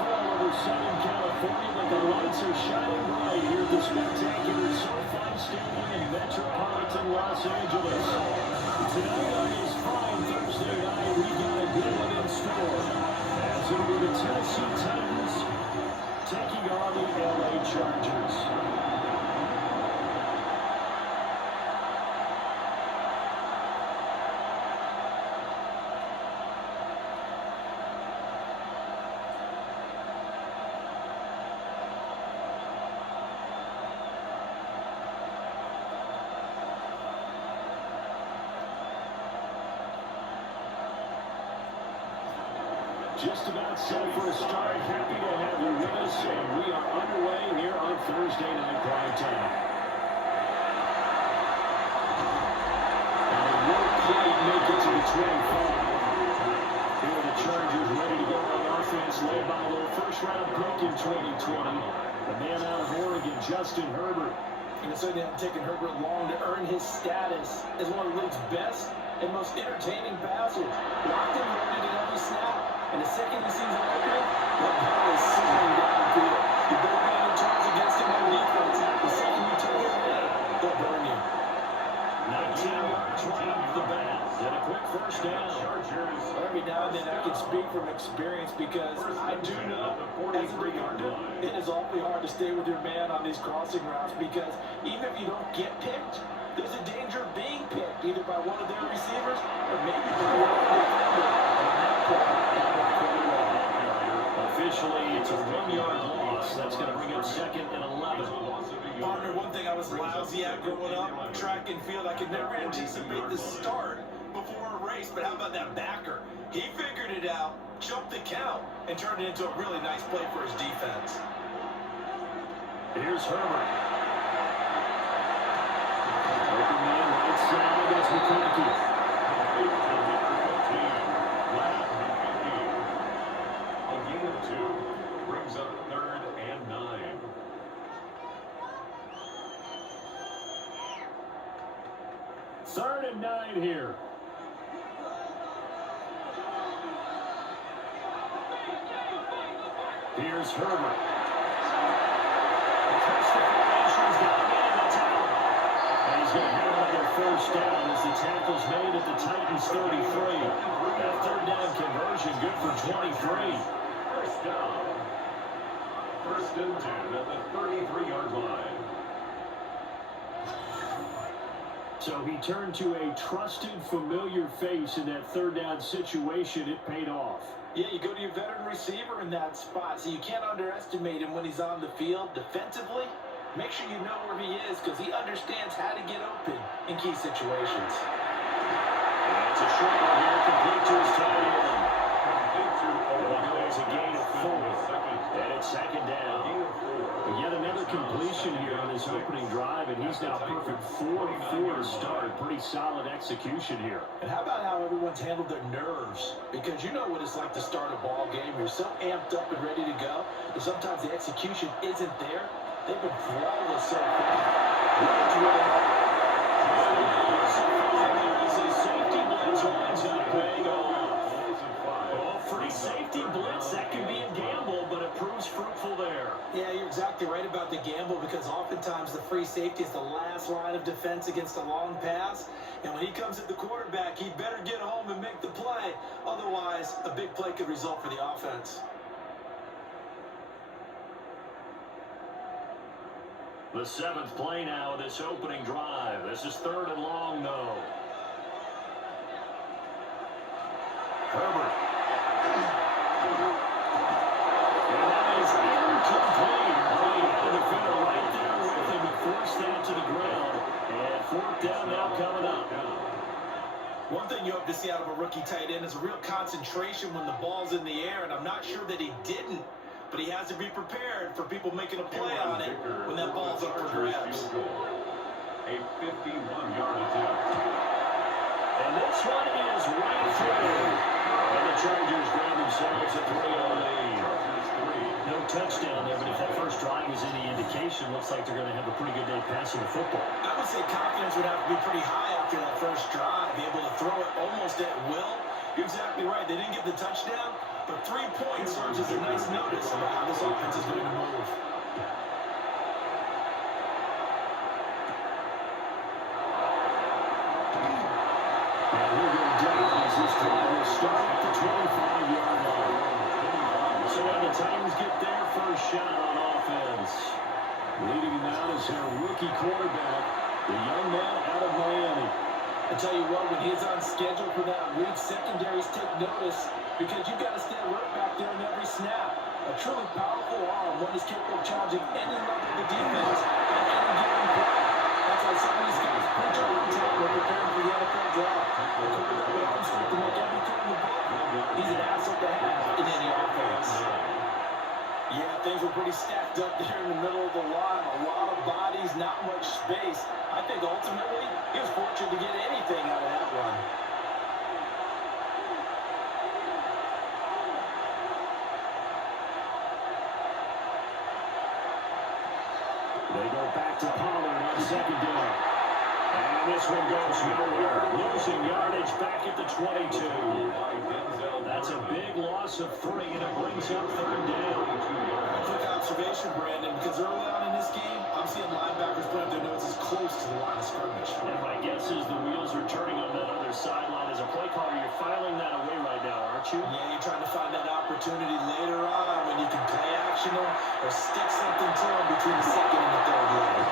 fall over Southern California, but the lights are shining bright here at the spectacular SoFi Stadium in metropolitan Los Angeles. Tonight on this fine Thursday night, we got a good one in store, as it'll be the Tennessee Titans taking on the LA Chargers. Just about set for a start. Happy to have you with us, and we are underway here on Thursday Night Prime Time. And they won't quite make it to the 25. Here are the Chargers ready to go on offense, led by their first-round pick in 2020. The man out of Oregon, Justin Herbert. And it certainly hasn't taken Herbert long to earn his status as one of the league's best and most entertaining passers. Locked and loaded at every snap. And the second he sees an opening, that ball is sailing downfield. You better be in charge against him on defense. The second you turn your head, they'll burn you. 19 yards right off the bat. And a quick first down. Every now and then I can speak from experience because I do know as a defender, it is awfully hard to stay with your man on these crossing routes because even if you don't get picked, there's a danger of being picked either by one of their receivers or maybe by one of the defender. Officially, it's a 1-yard loss. That's going to bring up 2nd and 11. Partner, one thing I was lousy at growing up, track and field, I could never anticipate the start before a race. But how about that backer? He figured it out, jumped the count, and turned it into a really nice play for his defense. Here's Herbert. Open man right side. That's McConkey. Brings up 3rd and 9. Third and 9 here. Here's Herbert. Across the formations, got him in the tower. And he's going to have another first down as the tackle's made at the Titans 33. That 3rd down conversion good for 23. First down. 1st and 10 at the 33-yard line. So he turned to a trusted, familiar face in that 3rd down situation. It paid off. Yeah, you go to your veteran receiver in that spot, so you can't underestimate him when he's on the field. Defensively, make sure you know where he is because he understands how to get open in key situations. And it's a short one here, complete to his tight end. Goes a gain of 4. And it's 2nd down. Yet another completion here on this opening drive, and he's now perfect 4-4 to start. Pretty solid execution here. And how about how everyone's handled their nerves? Because you know what it's like to start a ball game. You're so amped up and ready to go, but sometimes the execution isn't there. They've been flawless so far. Safety blitz winds up paying off. Free safety blitz, that can be a gamble, but it proves fruitful there. Yeah, you're exactly right about the gamble because oftentimes the free safety is the last line of defense against a long pass. And when he comes at the quarterback, he better get home and make the play. Otherwise, a big play could result for the offense. The 7th play now of this opening drive. This is 3rd and long, though. Herbert. And that is incomplete. He had the defender right there with him to force that to the ground. And 4th down now coming up. One thing you hope to see out of a rookie tight end is a real concentration when the ball's in the air, and I'm not sure that he didn't. But he has to be prepared for people making a play on it when that ball's up for grabs. A 51-yard attempt. And this one is right through. And the Chargers grab themselves a 3-0 lead. No touchdown there, but if that first drive is any indication, looks like they're going to have a pretty good day passing the football. I would say confidence would have to be pretty high after that first drive. Be able to throw it almost at will. You're exactly right. They didn't get the touchdown, But 3 points serves as a nice notice about how this offense is going to move. And we're going down as this drive will start at the 25-yard line. So when the Titans get their first shot on offense, leading them out is their rookie quarterback, the young man out of Miami. I tell you what, when he's on schedule for that week, secondaries take notice because you've got to stay alert back there in every snap. A truly powerful arm, one is capable of challenging any level of the defense at any given play. That's why some of these guys punch out on tape when preparing for the NFL draft. The quarterback will come straight to make every throw in the book. He's an asset to have in any offense. Yeah, things were pretty stacked up there in the middle of the line. A lot of bodies, not much space. I think ultimately he was fortunate to get anything out of that run. They go back to Pollard on second down. And this one goes nowhere. Losing yardage back at the 22. That's a big loss of 3, and it brings up third down. A quick observation, Brandon, because early on in this game, I'm seeing linebackers put up their noses close to the line of scrimmage. And my guess is the wheels are turning on that other sideline. As a play caller, you're filing that away right now, aren't you? Yeah, you're trying to find that opportunity later on when you can play action them or stick something to them between the second and the third level.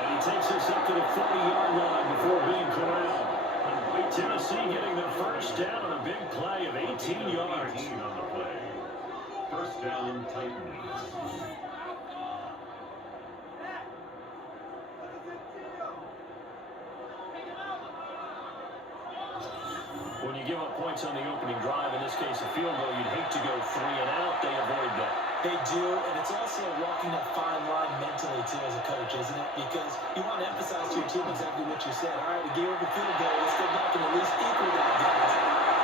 And he takes us up to the 40-yard line before being corralled. Tennessee getting their first down on a big play of 18 yards. 18 on the play. First down, Titans. When you give up points on the opening drive, in this case a field goal, you'd hate to go 3 and out. They avoid that. They do, and it's also walking that fine line mentally, too, as a coach, isn't it? Because you want to emphasize to your team exactly what you said. All right, we gave up a field goal. Let's go back and at least equal that, guys.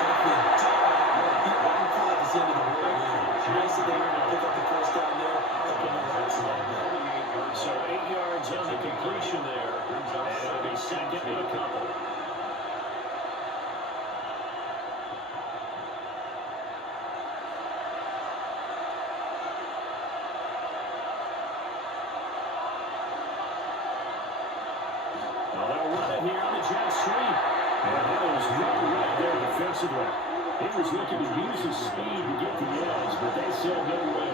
But if we don't, you don't want to feel like it's the end of the world either. Nice that they were able to pick up the first down there, helping them relax a little bit. So 8 yards on the completion there, and it'll be second and a couple. Here on the jet sweep. And that was well right there defensively. He was looking to use his speed to get the edge, but they said no way.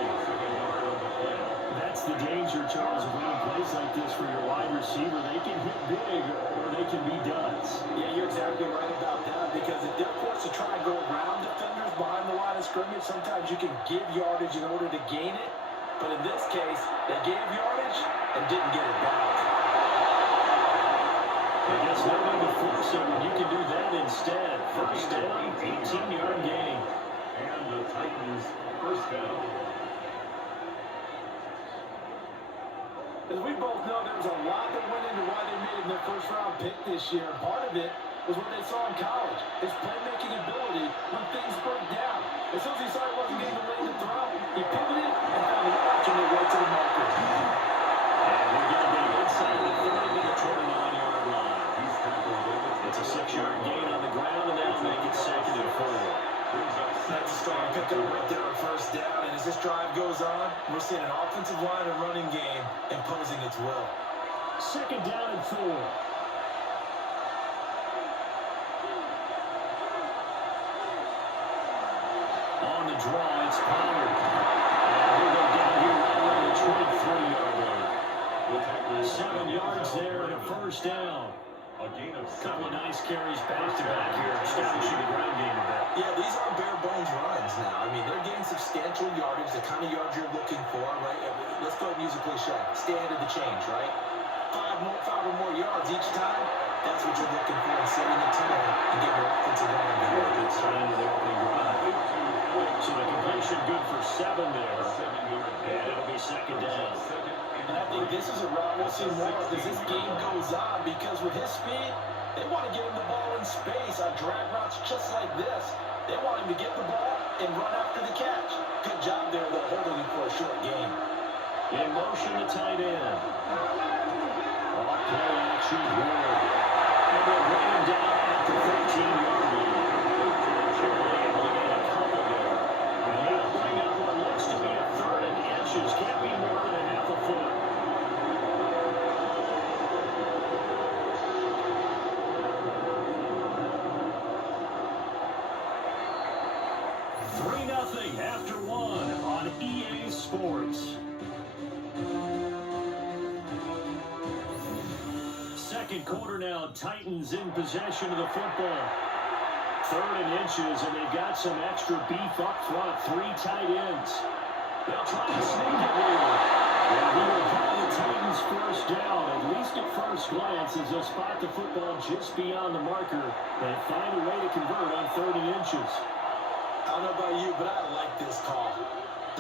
That's the danger, Charles, of running plays like this for your wide receiver. They can hit big or they can be duds. Yeah, you're exactly right about that, because if they're forced to try and go around defenders behind the line of scrimmage, sometimes you can give yardage in order to gain it. But in this case, they gave yardage and didn't get it back. I guess no need to force it when you can do that instead. First down, 18-yard gain. And the Titans first down. As we both know, there was a lot that went into why they made their first-round pick this year. Part of it was what they saw in college, his playmaking ability when things broke down. As soon as he saw he wasn't getting the lane to throw, he pivoted and found the alternate way to the marker. And we're going to be inside the 30 to the 29-yard line. It's a 6-yard gain on the ground, and that'll make it second and 4. That's a strong pickup right there on first down. And as this drive goes on, we're seeing an offensive line and running game imposing its will. Second down and 4. On the draw, it's Pollard. And he'll go down here right around the 23-yard line. 7 yards there and a first down. A gain of Couple of nice carries back-to-back here, establishing the ground game a bit. Yeah, these aren't bare-bones runs now. I mean, they're getting substantial yardage, the kind of yards you're looking for, right? Let's go ahead and use a cliche. Stay ahead of the change, right? 5 or more yards each time, that's what you're looking for in setting a tone and getting your offensive line going. Good sign of the opening drive. So the completion good for 7 there. And it'll be second down. And I think this is a route we'll see more of as this game goes on, because with his speed, they want to get him the ball in space on drag routes just like this. They want him to get the ball and run after the catch. Good job there, though, holding him for a short game. In motion, the tight end. Off play action, Ward. And they'll bring him down at the 13-yard line. Able to get a couple there. Second quarter now, Titans in possession of the football. 3rd and inches, and they've got some extra beef up front. 3 tight ends. They'll try to sneak it here. And he will call the Titans first down, at least at first glance, as they'll spot the football just beyond the marker and find a way to convert on 3rd and inches. I don't know about you, but I like this call.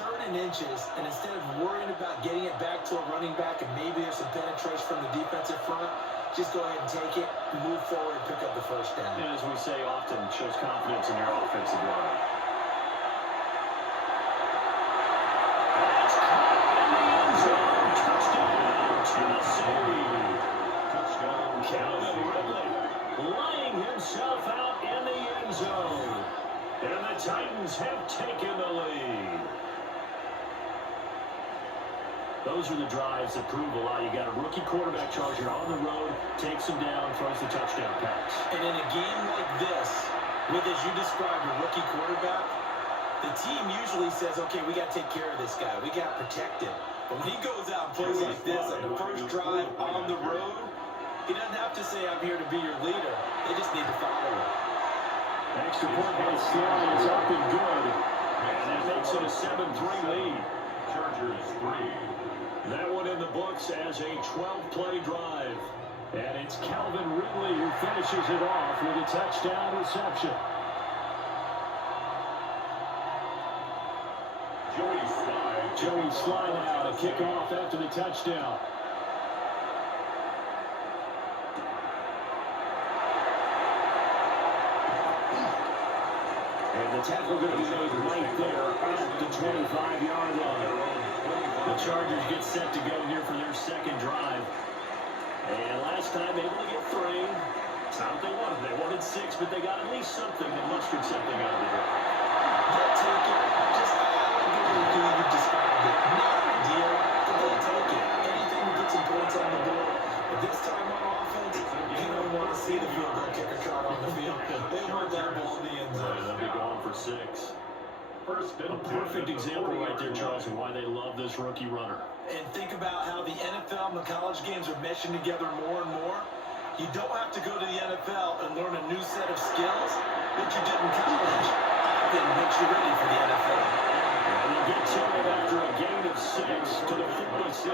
3rd and inches, and instead of worrying about getting it back to a running back and maybe there's some penetration from the defensive front, just go ahead and take it, move forward, and pick up the first down. And as we say often, shows confidence in your offensive line. That's caught in the end zone. Touchdown, Tennessee. Touchdown, Calvin Ridley, lying himself out in the end zone. And the Titans have taken the lead. Those are the drives that prove a lot. You got a rookie quarterback Charger on the road, takes him down, throws the touchdown pass. And in a game like this, with, as you described, a rookie quarterback, the team usually says, okay, we got to take care of this guy. We got to protect him. But when he goes out and plays like this on the first drive on the road, he doesn't have to say, I'm here to be your leader. They just need to follow him. Extra point by Sly is up and good. And that makes it a 7-3 lead. Chargers 3. That one in the books as a 12-play drive. And it's Calvin Ridley who finishes it off with a touchdown reception. Joey Sly now to kick off after the touchdown. And the tackle going to be made right there at the 25-yard line. The Chargers get set to go here for their second drive. And last time able to get 3. It's not what they wanted. They wanted 6, but they got at least something. They mustered something out of the drive. They'll take it. Just like you described it. Not ideal, but they'll take it. Anything to get some points on the board. But this time on offense, you don't want to see the field goal kicker caught on the field. They want that ball in the end zone. They'll be going for 6. A perfect example right there, Charles, of why they love this rookie runner. And think about how the NFL and the college games are meshing together more and more. You don't have to go to the NFL and learn a new set of skills that you did in college. That makes you ready for the NFL. And they get to it after a gain of 6 to the 46.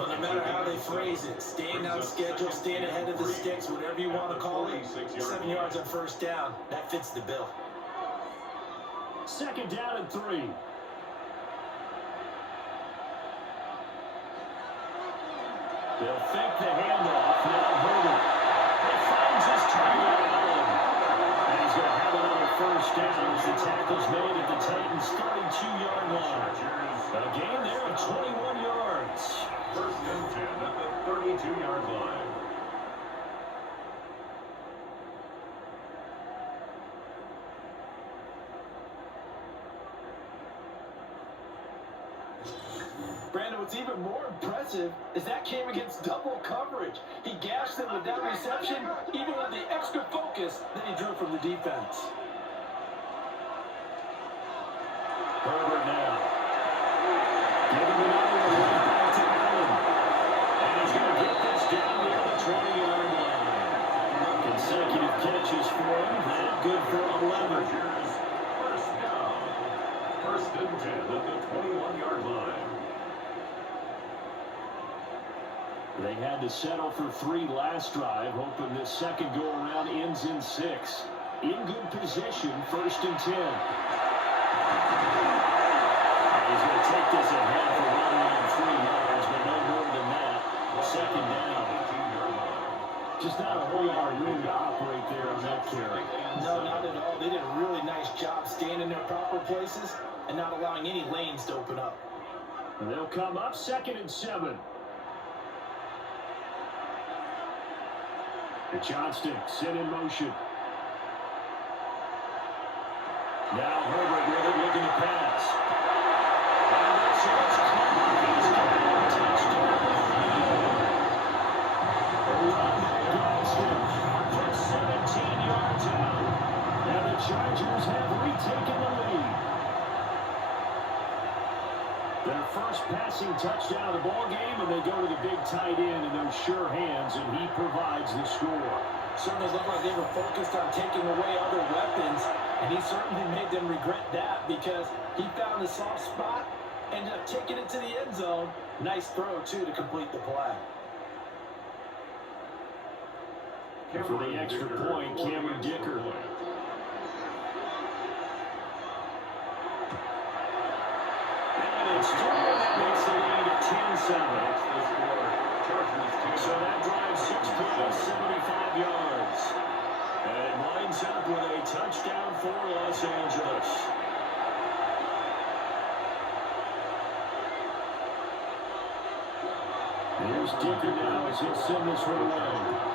Well, no matter how they phrase it, staying on schedule, staying ahead of the sticks, whatever you want to call it, 7 yards on first down, that fits the bill. Second down and 3. They'll fake the handoff. Now Herbert. He finds his target, Allen. And he's going to have another first down as the tackle's made at the Titans' 32-yard line. A gain there of 21 yards. First and 10 at the 32-yard line. Brandon, what's even more impressive is that came against double coverage. He gashed them with that reception, even with the extra focus that he drew from the defense. Herbert now. Give him another one right back to Allen. And he's going to get this down near the 20-yard line. Consecutive catches for him. That good for 11. First down. First and 10 at the 21-yard line. They had to settle for 3 last drive, hoping this second go-around ends in 6. In good position, first and 10. And he's going to take this ahead for right around 3 yards, but no more than that. Second down. Just not a whole lot of room to operate there on that carry. No, not at all. They did a really nice job staying in their proper places and not allowing any lanes to open up. And they'll come up second and 7. And Johnston set in motion. Now Herbert with it, looking to pass. And that's it. It's caught. He's got a touchdown. Johnston for 17 yards out. And the Chargers have retaken the lead. Their first passing touchdown of the ball game, and they go to the big tight end in those sure hands, and he provides the score. Certainly looked like they were focused on taking away other weapons, and he certainly made them regret that because he found the soft spot, ended up taking it to the end zone. Nice throw, too, to complete the play. For the extra point, Cameron Dicker. And it's through, that makes the lead at 10-7. So that drives 6 plays, 75 yards. And it winds up with a touchdown for Los Angeles. Here's Dicker now as he'll send this one away.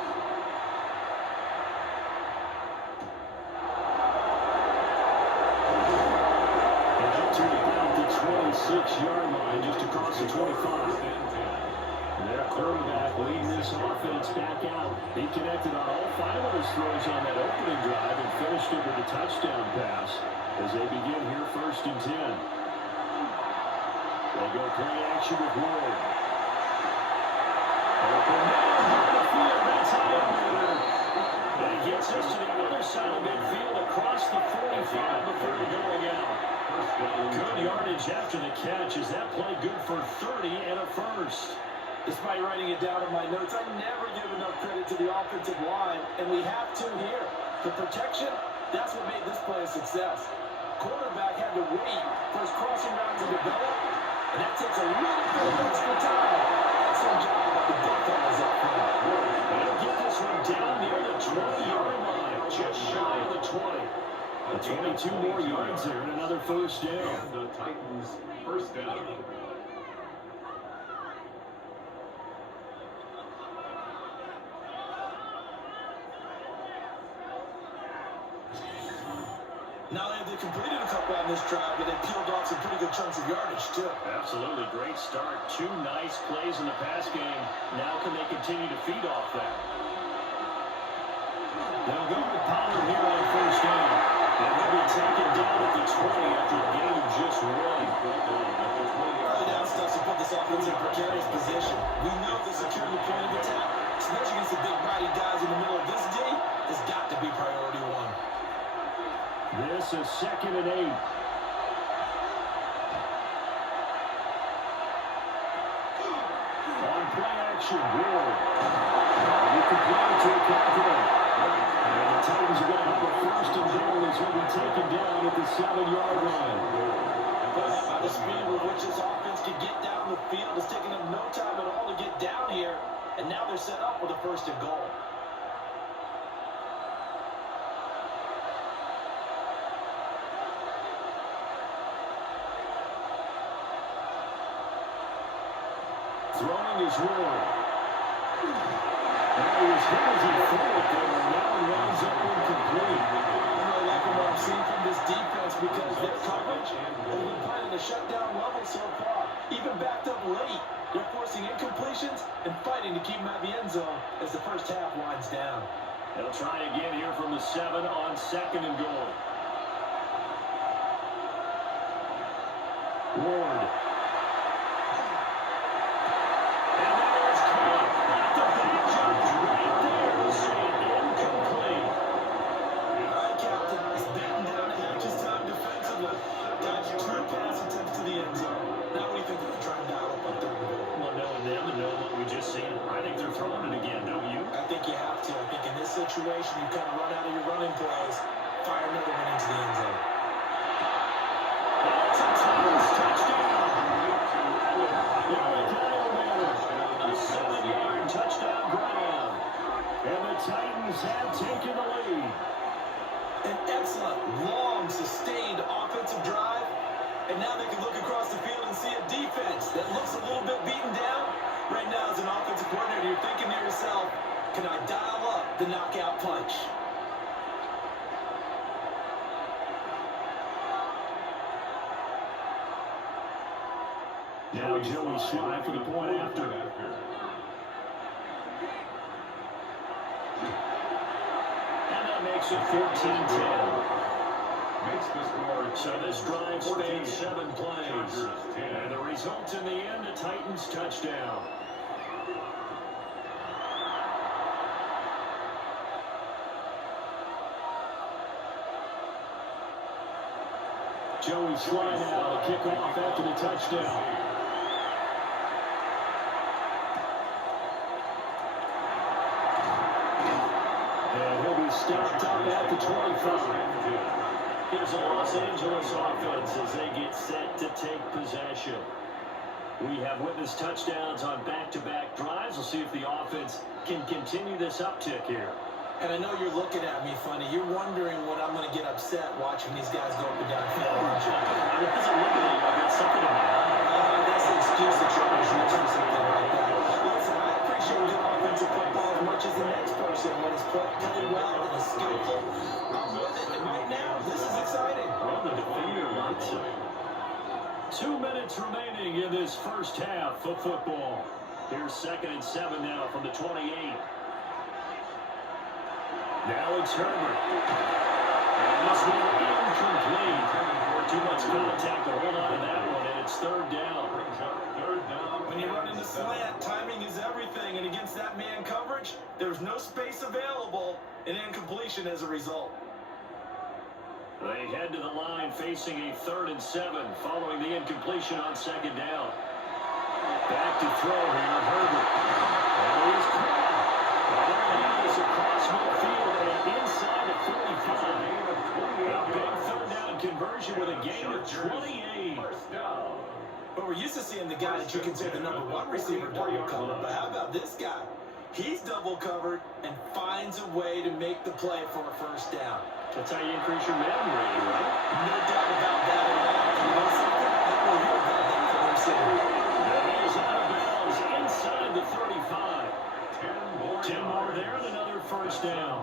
Yard line just across the 25. Their quarterback leading this offense back out. He connected on all 5 of his throws on that opening drive and finished it with a touchdown pass as they begin here 1st and 10. They go play action with Ward. Open man down the field. That's how it moves. And he gets us to the other side of midfield across the 45 before going out. Good yardage after the catch. Is that play good for 30 and a first? Despite writing it down in my notes, I never give enough credit to the offensive line, and we have to here. The protection, that's what made this play a success. Quarterback had to wait for his crossing route to develop, and that takes a little bit of extra time. Excellent job by the big fellas up front. They'll get this one down near the 20-yard line, just shy of the 20. 22 more yards there and another first down. And the Titans first down. Now they completed a couple on this drive, but they peeled off some pretty good chunks of yardage, too. Absolutely great start. 2 nice plays in the pass game. Now can they continue to feed off that? They'll go with Pollard here on first down. And they'll be taken down at the 20 after a gain of just 1. Early down stuff to put this offense in a precarious position. We know the security point of attack, especially against the big body guys in the middle of this D, has got to be priority 1. This is 2nd and 8. On play action, Ward. You can play it to a confident. And the Titans are going to have a first and goal as will be taken down at the 7-yard line. But the speed with which this offense can get down the field is taking them no time at all to get down here. And now they're set up with a first and goal. Throwing is Ward. Now he was hit as he threw it there, and now he winds up incomplete. I like what I'm seeing from this defense because their coverage has been playing at a shutdown level so far. Even backed up late, they're forcing incompletions and fighting to keep them out of the end zone as the first half winds down. They'll try again here from the 7 on 2nd and goal. Ward. Situation, you kind of run out of your running plays, fire another one into the end zone. That's a touchdown. A 7-yard touchdown grab. And the Titans have taken the lead. An excellent, long, sustained offensive drive. And now they can look across the field and see a defense that looks a little bit beaten down. Right now, as an offensive coordinator, you're thinking to yourself, can I dial up the knockout punch? Now Joey Sly for the point after. And that makes it 14-10. Makes the score. So this drive spans 7 plays. Chargers. And the result in the end, a Titans touchdown. Joey Slide out to kick off after the touchdown. And he'll be stopped up at the 25. Here's the Los Angeles offense as they get set to take possession. We have witnessed touchdowns on back-to-back drives. We'll see if the offense can continue this uptick here. And I know you're looking at me funny. You're wondering when I'm going to get upset watching these guys go up and down the field, aren't you? I wasn't looking at you. I got something in my eye. That's the excuse that Chargers use for something like that. Listen, I appreciate good offensive football as much as the next person when it's played well and is skillful. I'm with it. And right now, this is exciting. Well, the defender wants it. 2 minutes remaining in this first half of football. Here's 2nd and 7 now from the 28. Now it's Herbert. And this one incomplete. Too much contact to hold on to that one, and it's 3rd down. When you run into slant, timing is everything, and against that man coverage, there's no space available, and incompletion as a result. They head to the line facing a 3rd and 7 following the incompletion on 2nd down. Back to throw here, Herbert. And he's caught. There he is across midfield and inside the 45. A big 3rd down conversion with a gain of 28. But we're used to seeing the guy that you consider the number 1 receiver double covered. But how about this guy? He's double covered and finds a way to make the play for a 1st down. That's how you increase your Madden rating, right? No doubt about that at all. You know something? I will hear about that from him soon. That is out of bounds inside the 35. 10 more there and another 1st down.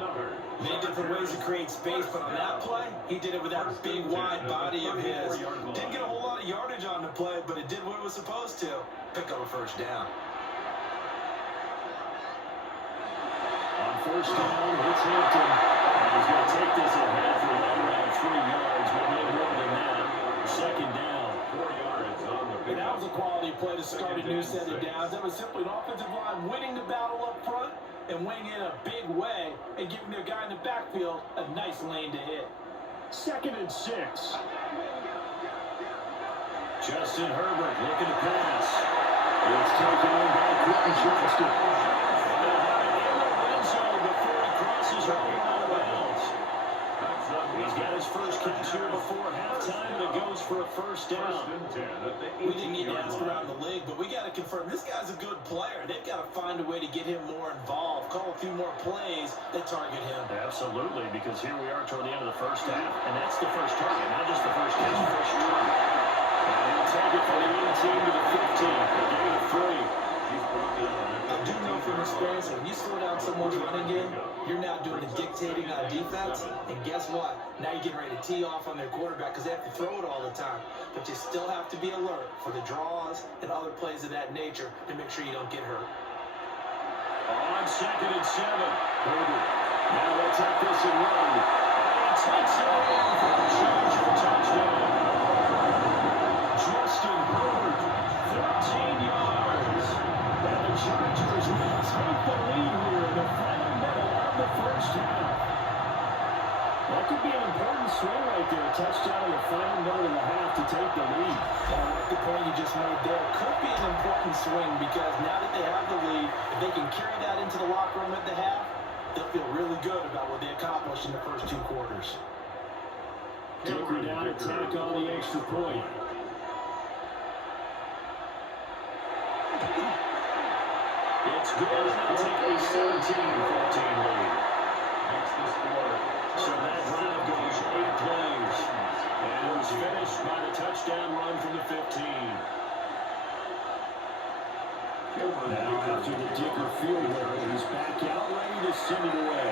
Many different ways to create space, but on that play, he did it with that big wide body of his. Didn't get a whole lot of yardage on the play, but it did what it was supposed to. Pick up a 1st down. On 1st down, it's Hampton. He's going to take this ahead for right around 3 yards, but no more than that. 2nd down. 4 yards on the And that was a quality play to start a new set of downs. That was simply an offensive line winning the battle up front and winning in a big way and giving their guy in the backfield a nice lane to hit. 2nd and 6. Justin Herbert looking to pass. It's taken in by Quentin Johnston. They'll have it in the red zone before he crosses over out of bounds. He's got his first catch here before halftime, and it goes for a 1st down. We didn't need to ask around the league, but we got to confirm this guy's a good player. They've got to find a way to get him more involved, call a few more plays that target him. Absolutely, because here we are toward the end of the 1st half, and that's the first target, not just the first catch, the first target. And he'll take it from the 18 to the 15, a gain of 3. I do know from experience, when you slow down someone's running game, you're now doing the dictating on defense, and guess what? Now you're getting ready to tee off on their quarterback because they have to throw it all the time. But you still have to be alert for the draws and other plays of that nature to make sure you don't get hurt. On 2nd and 7, Herbert. Now they'll take this and run. And he takes it in for a Charger touchdown. Justin Herbert, 13 yards. And the Chargers will take the lead here in the final minute of the 1st half. That could be an important swing right there. A touchdown in the final minute of the half to take the lead. And I like the point you just made there. Could be an important swing because now that they have the lead, if they can carry that into the locker room at the half, they'll feel really good about what they accomplished in the first 2 quarters. Taker down, attack on the extra point. It's good. They'll take a 17-14 lead. That's the score. So that drive goes 8 plays. And it was finished by the touchdown run from the 15. Now after the Dicker field goal, he's back out ready to send it away.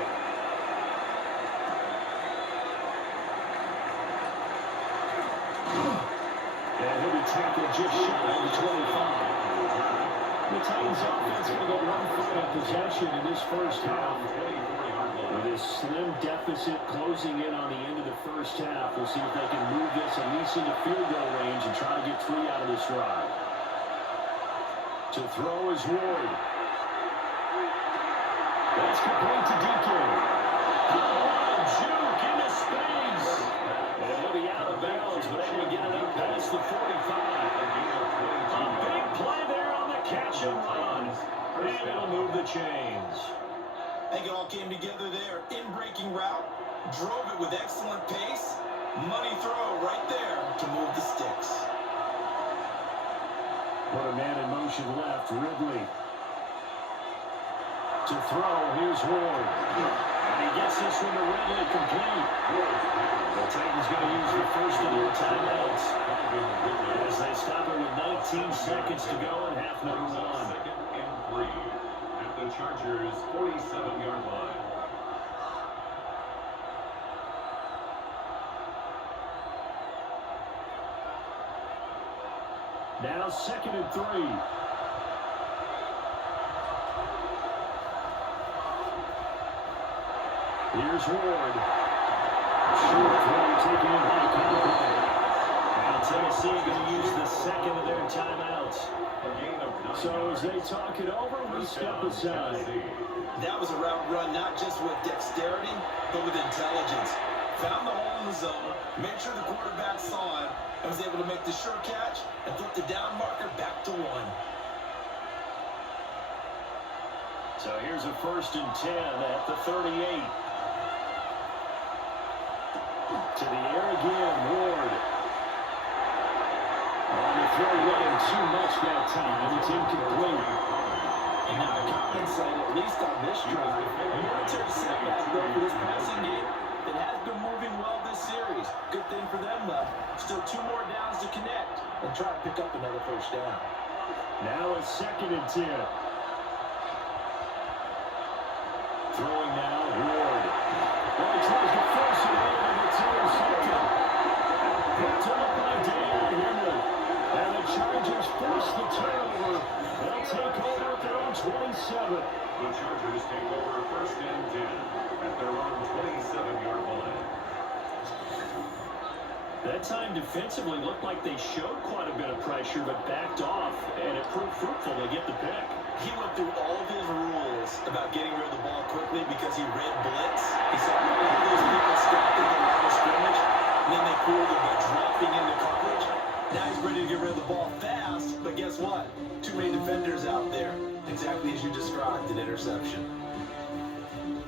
And he'll be tackled just shy of the 25. The Titans offense going to go 1 foot of possession in this 1st half. With this slim deficit closing in on the end of the 1st half, we'll see if they can move this at least into field goal range and try to get 3 3 out of this drive. To throw is Ward. That's complete to DK. Juke into space. And he'll be out of bounds, but able to get it up past the 45. A big play there on the catch and run. And it'll move the chains. I think it all came together there. In-breaking route, drove it with excellent pace. Money throw right there to move the sticks. Put a man in motion left, Ridley. To throw, here's Ward. And he gets this one to Ridley complete. The Titans going to use the first of their timeouts as they stop it with 19 seconds to go in half number 1. Second and 3 at the Chargers' 47-yard line. Now 2nd and 3. Here's Ward. Short throw taken in by Conklin. Now Tennessee going to use the second of their timeouts. So as they talk it over, we step aside. That was a route run not just with dexterity, but with intelligence. Found the hole in the zone, made sure the quarterback saw it, and was able to make the sure catch and flip the down marker back to 1. So here's a 1st and 10 at the 38. To the air again, Ward. On the throw, running too much that time. It's incomplete. And now to compensate, at least on this drive, a military setback though for this passing game that has been moving well this series. Good thing for them though. Still 2 more downs to connect and try to pick up another 1st down. Now a 2nd and 10. Throwing now, Ward. Well, he tries to force it in, and it's intercepted. Picked up by Dan Henry. And the Chargers force the turnover. They'll take over at their own 27. The Chargers take over 1st and 10 at their own 27-yard line. That time defensively looked like they showed quite a bit of pressure, but backed off, and it proved fruitful to get the pick. He went through all of his rules about getting rid of the ball quickly because he read blitz. He saw all of those people stacked in the line of scrimmage, and then they fooled him by dropping into coverage. Now he's ready to get rid of the ball fast, but guess what? Too many defenders out there. Exactly as you described, an interception.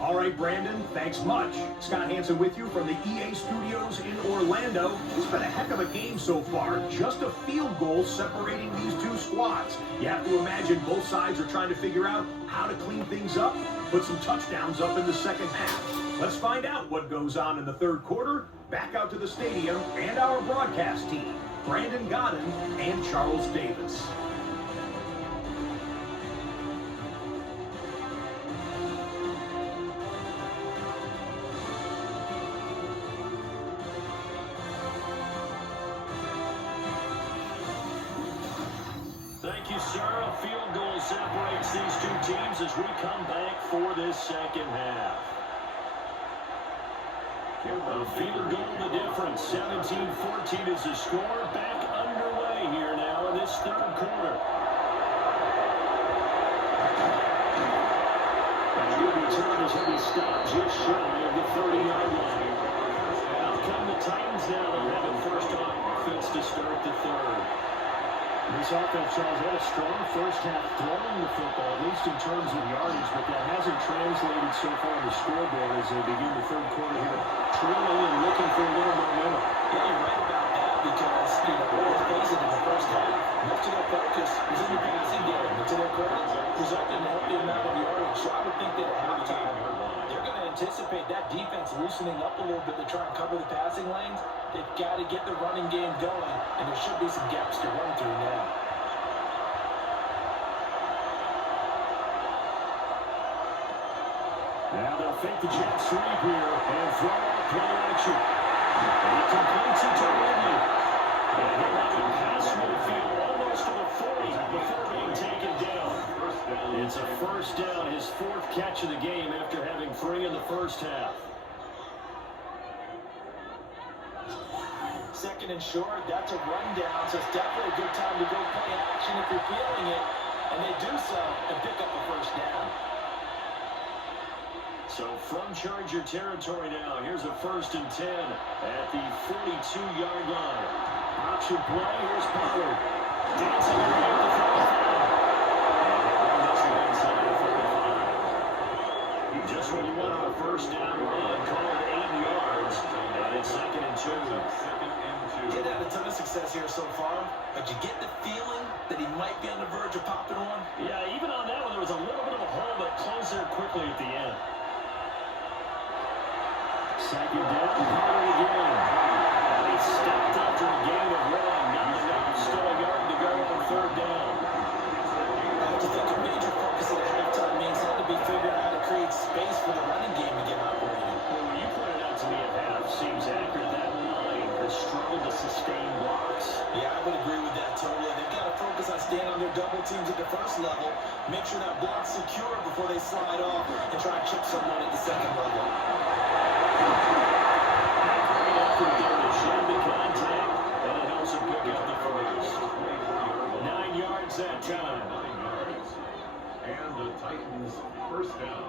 All right, Brandon, thanks much. Scott Hansen with you from the EA Studios in Orlando. It's been a heck of a game so far. Just a field goal separating these two squads. You have to imagine both sides are trying to figure out how to clean things up, put some touchdowns up in the second half. Let's find out what goes on in the 3rd quarter. Back out to the stadium and our broadcast team, Brandon Godden and Charles Davis. Thank you, sir. A field goal separates these two teams as we come back for this second half. A field goal the difference. 17-14 is the score. Back underway here now in this 3rd quarter. And a good return as he'll be stopped just shy of the 30-yard line. Out come the Titans now. They'll have it first on offense to start the 3rd. This offense, Charles, had a strong first half throwing the football, at least in terms of yardage, but that hasn't translated so far on the scoreboard as they begin the 3rd quarter here, trailing and looking for a little momentum. Yeah, you're right about that because, let's face it, in the first half, most of their focus was in the passing game. And to their credit, resulted in a healthy amount of yardage. So I would think that at halftime, they're going to anticipate that defense loosening up a little bit to try and cover the passing lanes. They've got to get the running game going, and there should be some gaps to run through now. Now they'll fake the jet sweep here and throw out play action. And he completes it to Ridley. And he'll have it past midfield almost to the 40 before being taken down. It's a 1st down, his 4th catch of the game after having 3 in the first half. 2nd second and short. That's a rundown, so it's definitely a good time to go play action if you're feeling it. And they do so and pick up a first down. So from Charger territory now, here's a 1st and 10 at the 42-yard line. Option play, here's Pollard. Dancing around the 45. Just when you want a first down run, call it 8 yards. And it's 2nd and 2. He's had a ton of success here so far, but you get the feeling that he might be on the verge of popping one. Yeah, even on that one, there was a little bit of a hole, but closed there quickly at the end. 2nd down, Pollard again. And he stopped after a gain of 1. Not enough, still a yard to go on 3rd down. I have to think a major focus at halftime means had to be figuring out how to create space for the running game to get operating. Well, you pointed out to me at half, seems accurate. That line has struggled to sustain blocks. Yeah, I would agree with that totally. They've got to focus on staying on their double teams at the first level, make sure that block's secure before they slide off, and try and chip someone at the second level. Great effort there to shed the contact, and it helps him pick up the first. 9 yards that time. 9 yards. And the Titans first down.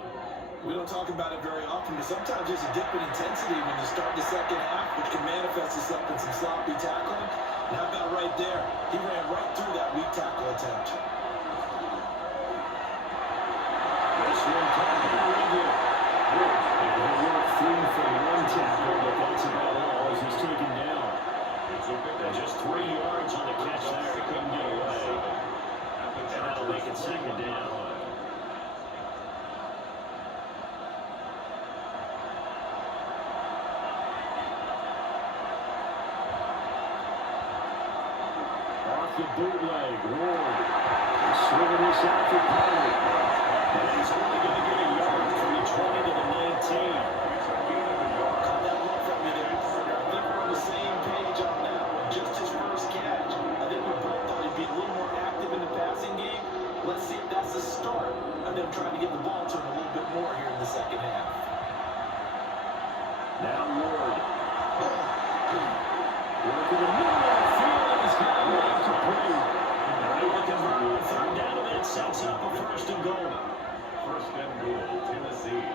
We don't talk about it very often, but sometimes there's a dip in intensity when you start the second half, which can manifest itself in some sloppy tackling. And how about right there? He ran right through that weak tackle attempt. This one caught by Reagan. He'll work free from 1 tackle, but that's about all as he's taken down. And just 3 yards on the catch there. He couldn't get away. And that'll make it 2nd down. The bootleg, Ward, swinging this out for Pollard. And he's only going to get a yard from the 20 to the 19. Caught that look from me there, partner. I think we're on the same page on that one. Just his first catch. I think we both thought he'd be a little more active in the passing game. Let's see if that's the start of them trying to get the ball to him a little bit more here in the second half. Now Ward. Working the middle of the field, and he's got one complete. Now he looking for a 3rd down, and that sets up a 1st and goal. 1st and goal, Tennessee.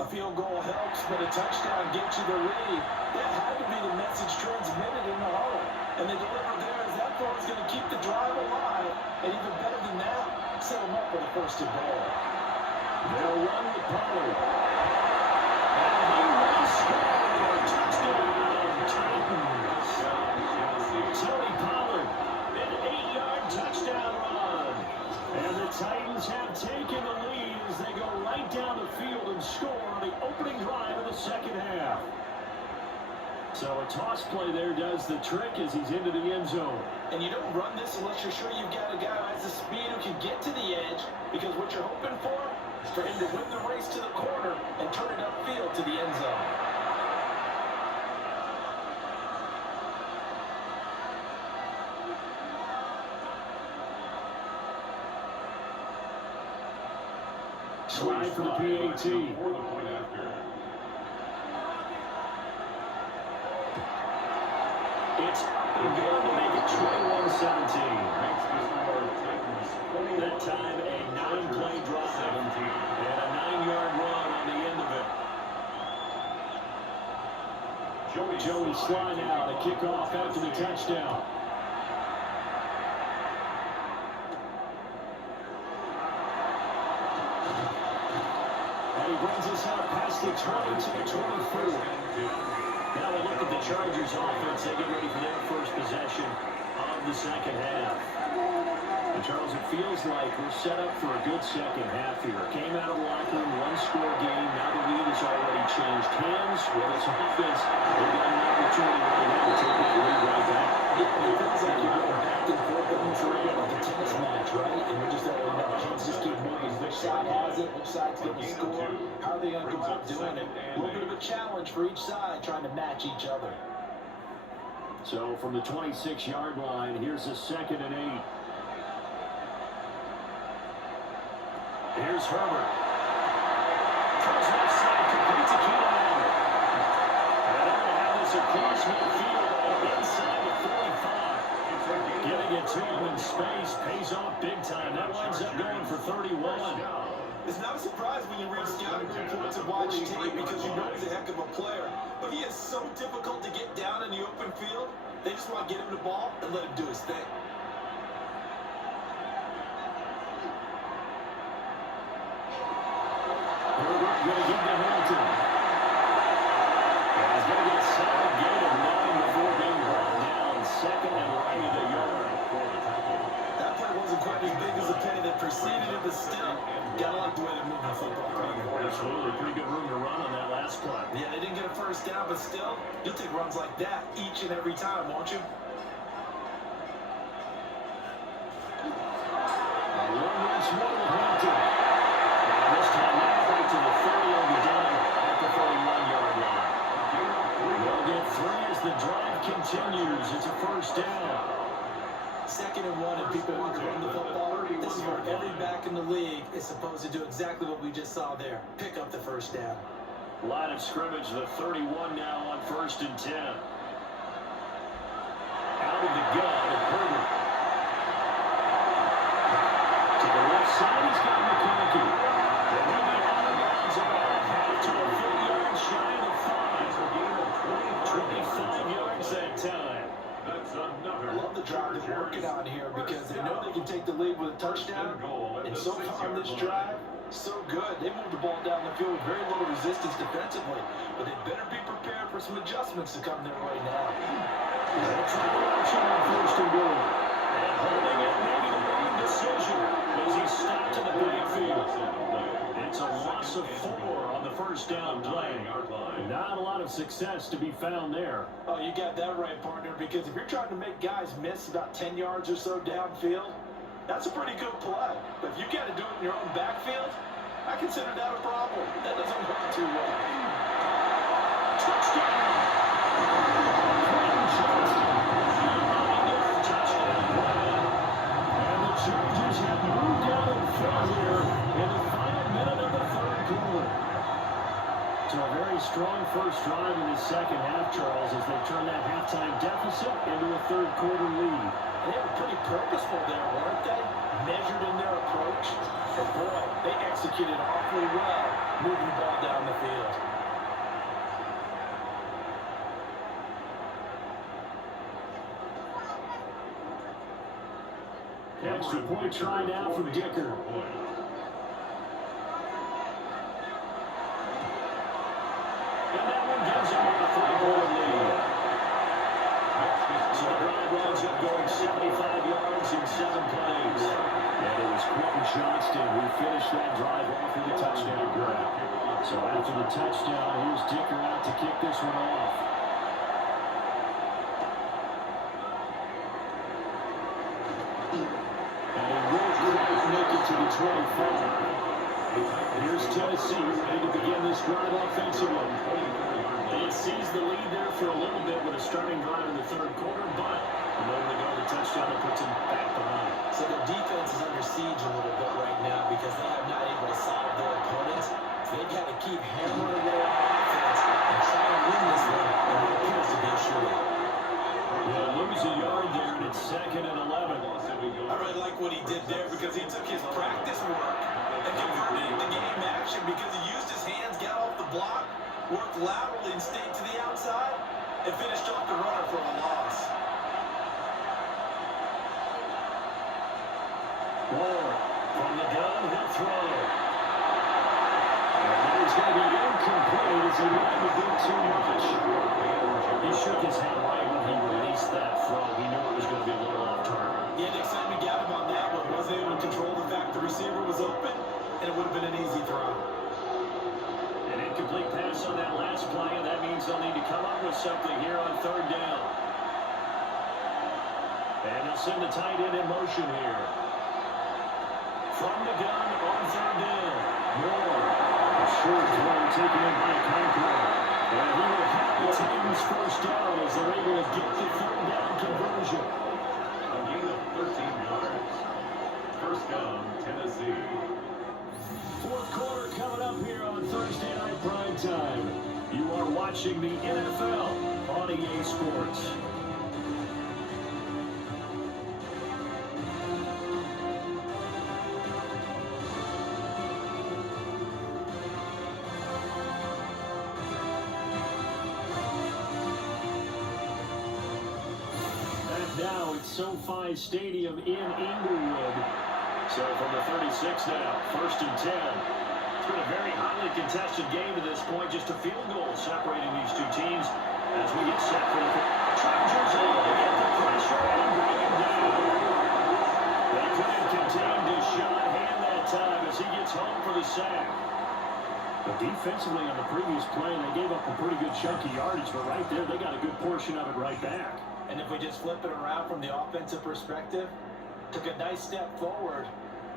A field goal helps, but a touchdown gets you the lead. That had to be the message transmitted in the huddle. And they delivered there as that throw is going to keep the drive alive. And even better than that, set them up with a 1st and goal. They'll run with Pollard. And he will score. Touchdown, Titans. Tony Pollard, an 8-yard touchdown run. And the Titans have taken the lead as they go right down the field and score on the opening drive of the second half. So a toss play there does the trick as he's into the end zone. And you don't run this unless you're sure you've got a guy who has the speed who can get to the edge, because what you're hoping for is for him to win the race to the corner and turn it upfield to the end zone. Slide for the PAT. For the point after. It's up and good to make it 21-17. That time a 9-play drive and a 9-yard run on the end of it. Joey Sly now to kick off after the touchdown. And he brings us out past the 20 to the 24. Now we'll look at the Chargers offense. They get ready for their first possession of the second half. And Charles, it feels like we're set up for a good second half here. Came out of the locker room, 1-score game. Now the lead has already changed hands. Well, it's offense. They've got an opportunity right now to take that lead right back. It feels like you're going back and forth on each other like a tennis match, right? And we're just letting them know, hands just keep moving. Which side has it? Which side's going to score? How are they going to go out doing it? A little bit of a challenge for each side, trying to match each other. So from the 26-yard line, here's a 2nd and 8. Here's Herbert. pays off big time. That winds up going for 31. It's not a surprise when you read scouting reports and watch tape because you know he's a heck of a player. But he is so difficult to get down in the open field. They just want to get him the ball and let him do his thing. Herbert going to give to Hamilton. He's going to get a solid gain of 9 before being brought down. Second and right at the yard. That play wasn't quite as big as the play that preceded it, but still, gotta like the way they moved the football. Absolutely, pretty good room to run on that last play. Yeah, they didn't get a first down, but still, you'll take runs like that each and every time, won't you? Once more with Hampton. And this time now right to the 30 on the down at the 31-yard line. They'll get 3 as the drive continues. It's a first down. 2nd and 1, and people want to run the football. This is where every back in the league is supposed to do exactly what we just saw there. Pick up the first down. Line of scrimmage, the 31 now on 1st and 10. Out of the gun, Herbert. To the left side, he's got McConkey. And he'll be out of bounds about half to a 4-yard shy of 5. 25 yards that time. I love the drive they're working on here because they know they can take the lead with a touchdown. And so far on this drive, so good. They moved the ball down the field with very little resistance defensively. But they better be prepared for some adjustments to come their way now. That's an option on 1st and goal. And holding it, maybe the wrong decision as he stopped in the backfield. It's a loss of 4 on the first down play. Not a lot of success to be found there. Oh, you got that right, partner, because if you're trying to make guys miss about 10 yards or so downfield, that's a pretty good play. But if you got to do it in your own backfield, I consider that a problem. That doesn't work too well. Touchdown! And the Chargers have moved down in front here in the final minute of the 3rd quarter. So a very strong first drive in the second half, Charles, as they turn that halftime deficit into a 3rd quarter lead. They were pretty purposeful there, weren't they? Measured in their approach. But boy, they executed awfully well, moving the ball down the field. Extra point try now from Dicker. And that one gives him a 3-point lead. So the drive winds up going 75 yards in 7 plays. And it was Quentin Johnston who finished that drive off with a touchdown grab. So after the touchdown, here's Dicker out to kick this one off. And he will quite make it to the 25. Here's Tennessee ready to begin this drive offensively. It sees the lead there for a little bit with a starting drive in the 3rd quarter, but a moment ago the touchdown that puts him back behind. So their defense is under siege a little bit right now because they have not able to solve their opponents. So they've got to keep hammering away on offense and try to win this one, and it appears to be a shootout. They'll lose a yard there, and it's 2nd and 11. I really like what he did there because he took his practice work and converted it into game action because he used his hands, got off the block, worked laterally and stayed to the outside, and finished off the runner for a loss. Moore from the gun, he'll throw. And that is going to be incomplete as he ran a bit too much. He shook his head right when he released that throw. He knew it was going to be a little off target. Yeah, the excitement got him on that one. Wasn't able to control the fact the receiver was open, and it would have been an easy throw. An incomplete pass on that last play, and that means they'll need to come up with something here on 3rd down. And they'll send the tight end in motion here. From the gun on 3rd down. Moore. A short throw taken in by Conklin. And he will have the Titans first down as they're able to get the 3rd down conversion. A gain of 13 yards. First down, Tennessee. 4th quarter coming up here on Thursday Night Prime Time. You are watching the NFL on EA Sports. now at SoFi Stadium in Inglewood. So from the 36 now, 1st and 10. It's been a very highly contested game to this point. Just a field goal separating these two teams as we get set for the Chargers able to get the pressure and bring him down. They couldn't contain Deshaun Hand that time as he gets home for the sack. But defensively on the previous play, they gave up a pretty good chunk of yardage, but right there, they got a good portion of it right back. And if we just flip it around from the offensive perspective, took a nice step forward,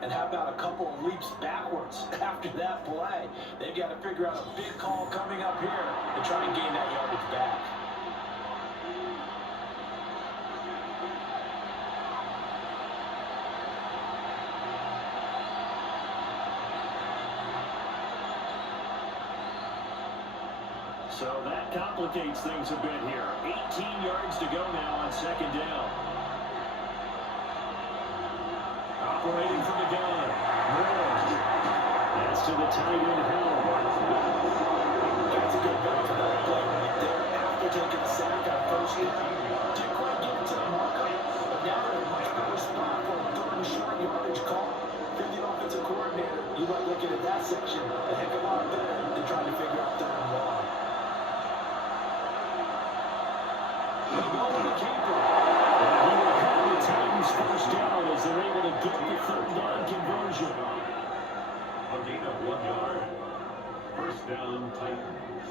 and how about a couple of leaps backwards after that play? They've got to figure out a big call coming up here to try and gain that yardage back. So that complicates things a bit here. 18 yards to go now on 2nd down. Operating from the gun. Moore. That's to the tight end, Hill. That's a good bet for that play right there. After taking a sack on 1st down, didn't quite get it to the marker, but now they're in a much better spot for a 3rd and short yardage call. If you're the offensive coordinator, you like looking at that section a heck of a lot better than trying to figure out 3rd and long. Over the keeper. And he will have the Titans 1st down as they're able to get the 3rd down conversion. A gain of 1 yard. 1st down, Titans.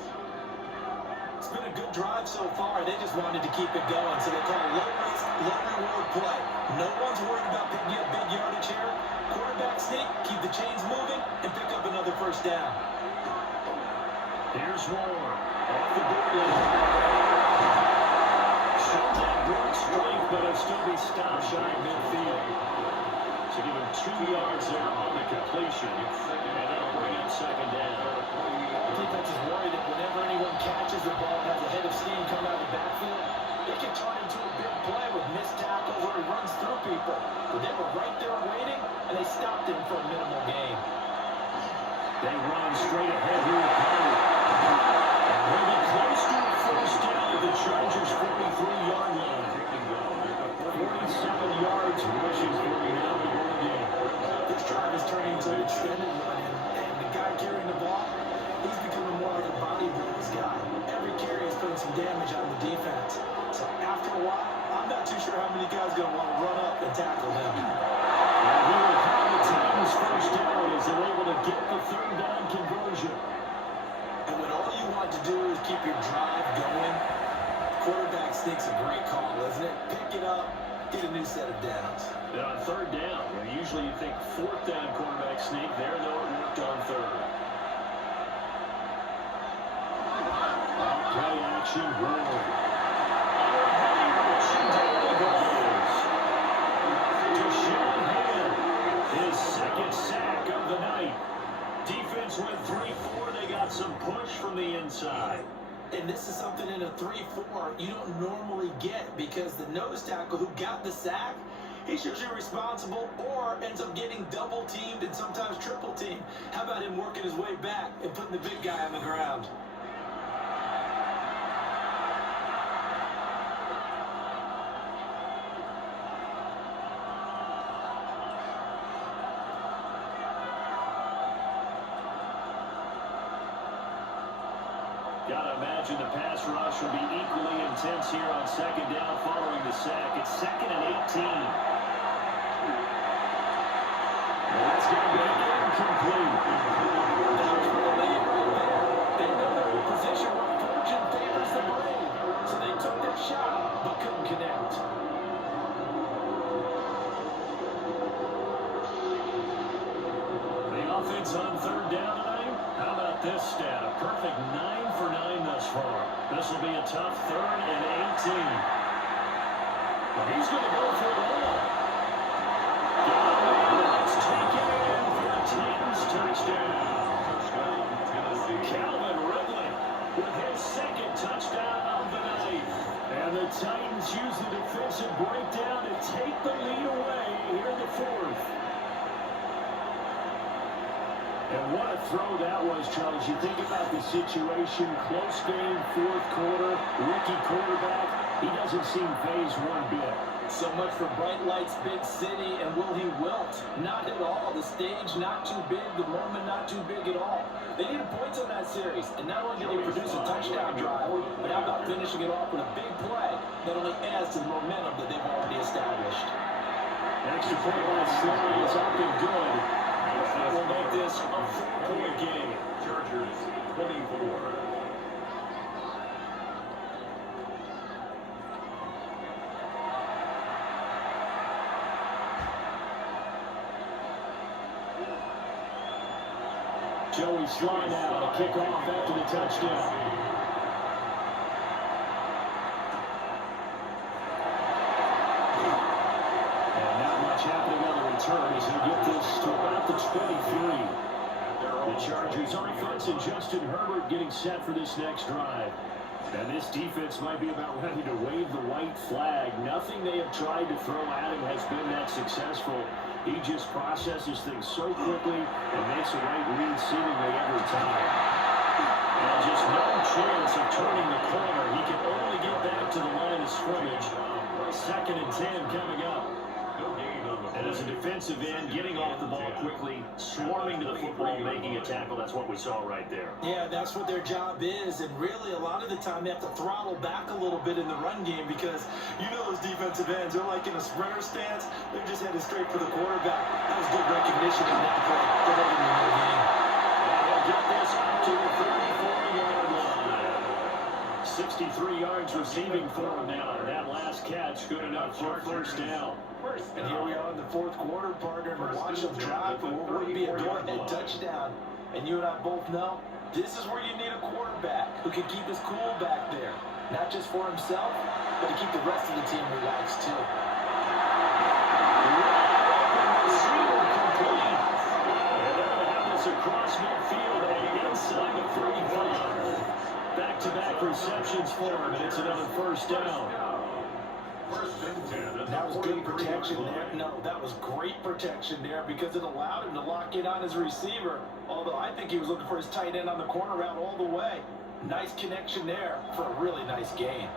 It's been a good drive so far. They just wanted to keep it going, so they call it low-risk, low-reward play. No one's worried about picking up big yardage here. Quarterback sneak, keep the chains moving, and pick up another 1st down. Here's Moore. Off the board. Shows that great strength, but he'll still be stopped shy of midfield. So give him 2 yards there on the completion, and that'll bring up 2nd down. The defense is worried that whenever anyone catches the ball and has a head of steam come out of the backfield, it can turn into a big play with missed tackles or he runs through people. But they were right there waiting, and they stopped him for a minimal gain. They run straight ahead here with Pollard. And they'll be close to a 1st down at the Chargers' 43-yard line. 47 yards rushing for you now in the game. This drive is turning into an extended run, and the guy carrying the ball, he's becoming more like a body blows guy. Every carry is putting some damage on the defense. So after a while, I'm not too sure how many guys are going to want to run up and tackle him. And he will have the Titans 1st down as they're able to get the 3rd down conversion. And when all you want to do is keep your drive going, quarterback sneak's a great call, isn't it? Pick it up, get a new set of downs. And on 3rd down, usually you think 4th down quarterback sneak. There, though, it worked on 3rd. Play action, Ward. Heavy rushing down he goes. Deshaun Hand, his 2nd sack of the night. Defense went 3-4. They got some push from the inside. And this is something in a 3-4 you don't normally get because the nose tackle who got the sack, he's usually responsible or ends up getting double teamed and sometimes triple teamed. How about him working his way back and putting the big guy on the ground? Gotta imagine the pass rush will be equally intense here on 2nd down following the sack. It's 2nd and 18. That's going to be incomplete. That was the lead right there. They know they're in a position where fortune favors the brave. So they took their shot, but couldn't connect. The offense on 3rd down tonight. How about this stat? A perfect 9 for 9 thus far. This will be a tough 3rd and 18. But he's going to go for it all. Let's take it in for the Titans touchdown. Calvin Ridley with his 2nd touchdown of the night. And the Titans use the defensive breakdown to take the lead away here in the 4th. And what a throw that was, Charles. You think about the situation, close game, fourth quarter, rookie quarterback. He doesn't seem phased one bit. So much for bright lights, big city, and will he wilt? Not at all. The stage not too big, the moment not too big at all. They needed points on that series, and not only did they produce a touchdown drive, but how about finishing it off with a big play that only adds to the momentum that they've already established. Extra point by Sly is up and good. That will make this a 4-point game. Chargers 24. Joey Sly now to kick off after the touchdown. And not much happening on the return as they get this to about the 23. The Chargers offense and Justin Herbert getting set for this next drive. And this defense might be about ready to wave the white flag. Nothing they have tried to throw at him has been that successful. He just processes things so quickly and makes the right read seemingly every time. And just no chance of turning the corner. He can only get back to the line of scrimmage. 2nd and 10 coming up. And as a defensive end, getting off the ball quickly, swarming to the football, making a tackle, that's what we saw right there. Yeah, that's what their job is, and really a lot of the time they have to throttle back a little bit in the run game because you know those defensive ends, they're like in a sprinter stance, they're just headed straight for the quarterback. That was good recognition in that play. They're holding the game. And they'll get this up to the 34-yard line. 63 yards receiving for him now. That last catch, good enough for a first down. And here we are in the fourth quarter, partner, and watch them drive for what would be a go-ahead touchdown. And you and I both know this is where you need a quarterback who can keep his cool back there. Not just for himself, but to keep the rest of the team relaxed, too. Across midfield and inside the 35. Back-to-back receptions for him, and it's another first down. That was good protection there. No, that was great protection there because it allowed him to lock in on his receiver. Although I think he was looking for his tight end on the corner route all the way. Nice connection there for a really nice gain.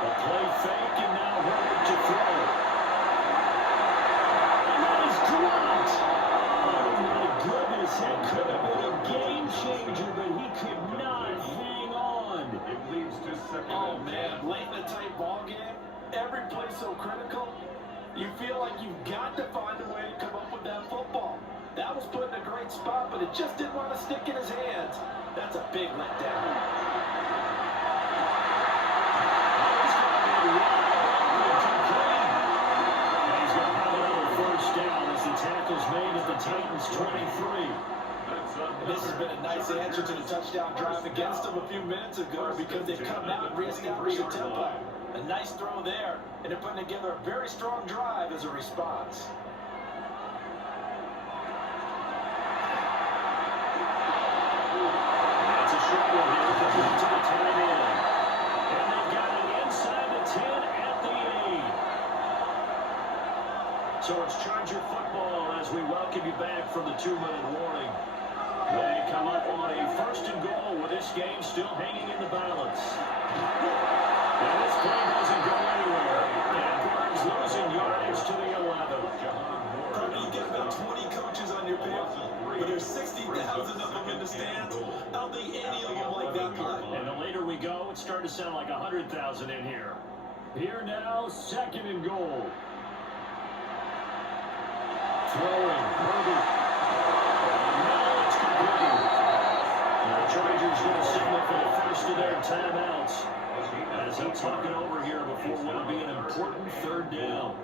A play fake, and now Herbert to throw. And that is dropped. Oh, my goodness. That could have been a game changer, but he could not hang on. It leads to 2nd Oh, and man, late in a tight ball game, every play so critical, you feel like you've got to find a way to come up with that football. That was put in a great spot, but it just didn't want to stick in his hands. That's a big letdown. Tackles made at the Titans 23. This has been a nice answer to the touchdown drive against them a few minutes ago because they've come out and reestablished a tempo. A nice throw there, and they're putting together a very strong drive as a response. That's a short one here, coming to the tight end. And they've got it inside the 10 at the 8. So it's Charger football as we welcome you back from the 2-minute warning. They come up on a 1st and goal with this game still hanging in the balance. And this play doesn't go anywhere. And Burns losing yardage to the 11. Probably you get about 20 coaches on your panel, but there's 60,000 of them in the stands. I don't think any of them like that play. And the later we go, it's starting to sound like 100,000 in here. Here now, 2nd and goal. Throwing, Herbert. Now it's complete. The Chargers going to signal for the first of their timeouts. As he'll talk it over here before what will be an important 3rd down.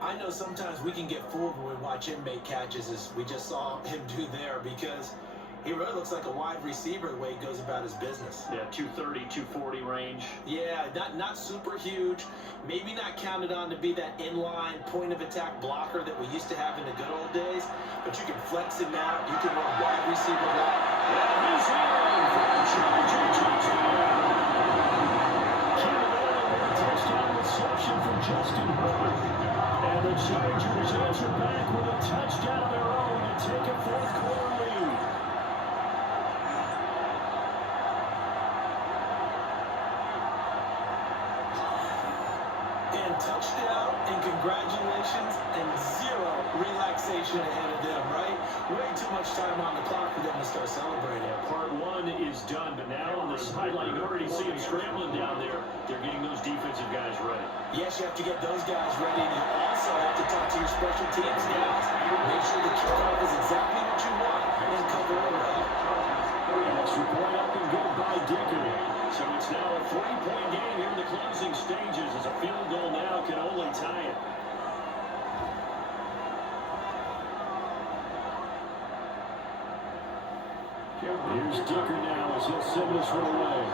I know sometimes we can get fooled when we watch him make catches as we just saw him do there because he really looks like a wide receiver the way he goes about his business. Yeah, 230, 240 range. Yeah, not super huge. Maybe not counted on to be that inline point-of-attack blocker that we used to have in the good old days. But you can flex him out. You can run wide receiver route. And he's in for a Charger touchdown. Touchdown with interception from Justin Herbert. And the Chargers answer back with a touchdown of their own to take a fourth quarter lead. And touchdown, and congratulations, and zero relaxation ahead of them, right? Way too much time on the clock for them to start celebrating. Part one is done, but now on the sideline, you already see them scrambling down there. They're getting those defensive guys ready. Yes, you have to get those guys ready, and you also have to talk to your special teams guys. Make sure the kickoff is exactly what you want, and cover it well. Extra point up and good by Dicker. So it's now a 3-point game here in the closing stages as a field goal now can only tie it. Here's Dicker now as he'll send this one away.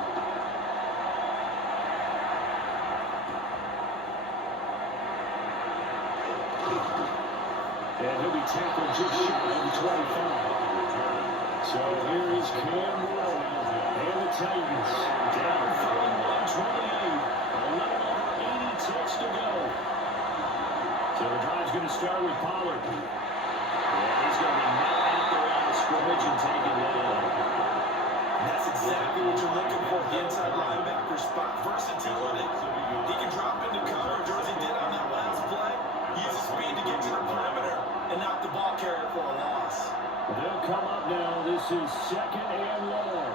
And he'll be tackled just shy of the 25. So here is Cam Rowe and the Titans down 31-28. A little over 80 ticks to go. So the drive's going to start with Pollard. And he's going to be met at the line of scrimmage and taken down. That's exactly what you're looking for, the inside linebacker spot. Versatility. He can drop into coverage, or as he did on that last play, use his speed to get to the perimeter and knock the ball carrier for a loss. They'll come up now. This is second and long.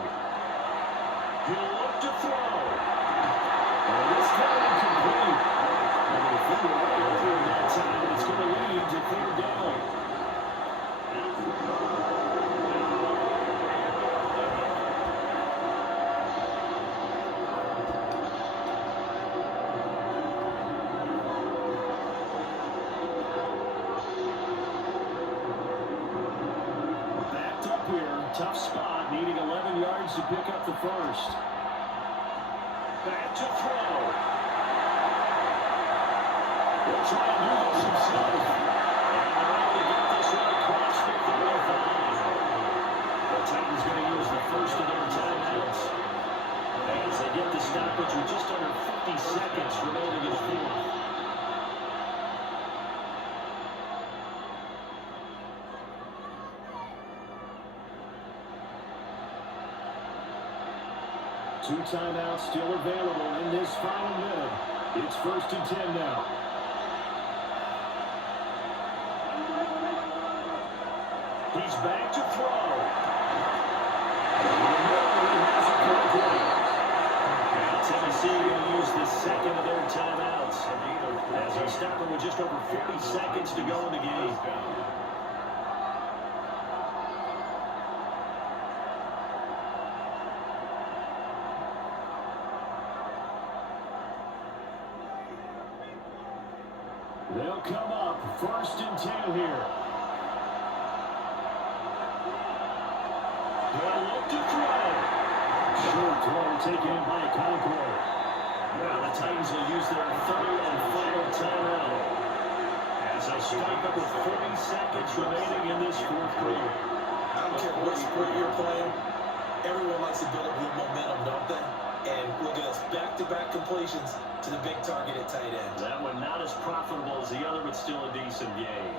He'll look to throw. And this time incomplete. And they threw it away over that time. It's going to lead to third down. Tough spot, needing 11 yards to pick up the first. Back to throw. He'll try and do this himself. And they're able to get this one across the 35. The Titans going to use the first of their timeouts as they get the stoppage with just under 50 seconds remaining in the fourth. Two timeouts still available in this final minute. It's 1st and 10 now. He's back to throw. He has a complete. Now Tennessee going to use the second of their timeouts as they stop it with just over 40 seconds to go in the game. They'll come up 1st and 10 here. They'll look to throw. Short throw taken in by Concord. Now the Titans will use their third and final timeout as they strike up with 40 seconds remaining in this fourth quarter. I don't care what sport you're playing. Everyone likes to build up with momentum, don't they? And look at us, back-to-back completions to the big target at tight end. That one not as profitable as the other, but still a decent game.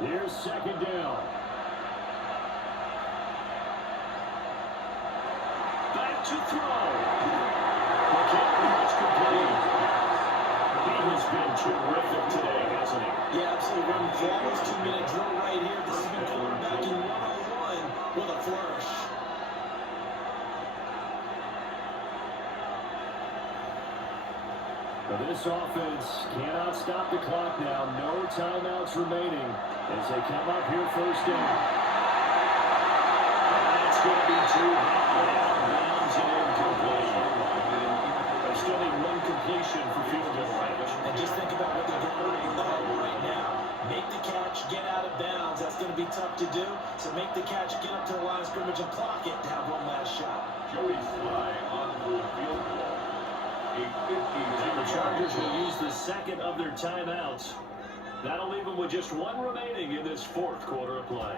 Here's second down. Back to throw. McCaffrey is complete. He has been terrific today, hasn't he? Yeah, absolutely. Running flawless 2-minute drill right here. This has been quarterbacking 101 with a flourish. This offense cannot stop the clock now. No timeouts remaining as they come up here 1st down. That's going to be too high. Out of bounds and incomplete. They still need one completion for field goal range. And just think about what they're doing in the hole right now. Make the catch, get out of bounds. That's going to be tough to do. So make the catch, get up to the line of scrimmage, and clock it to have one last shot. Joey Sly on the field goal. And the Chargers will use the second of their timeouts. That'll leave them with just one remaining in this fourth quarter of play.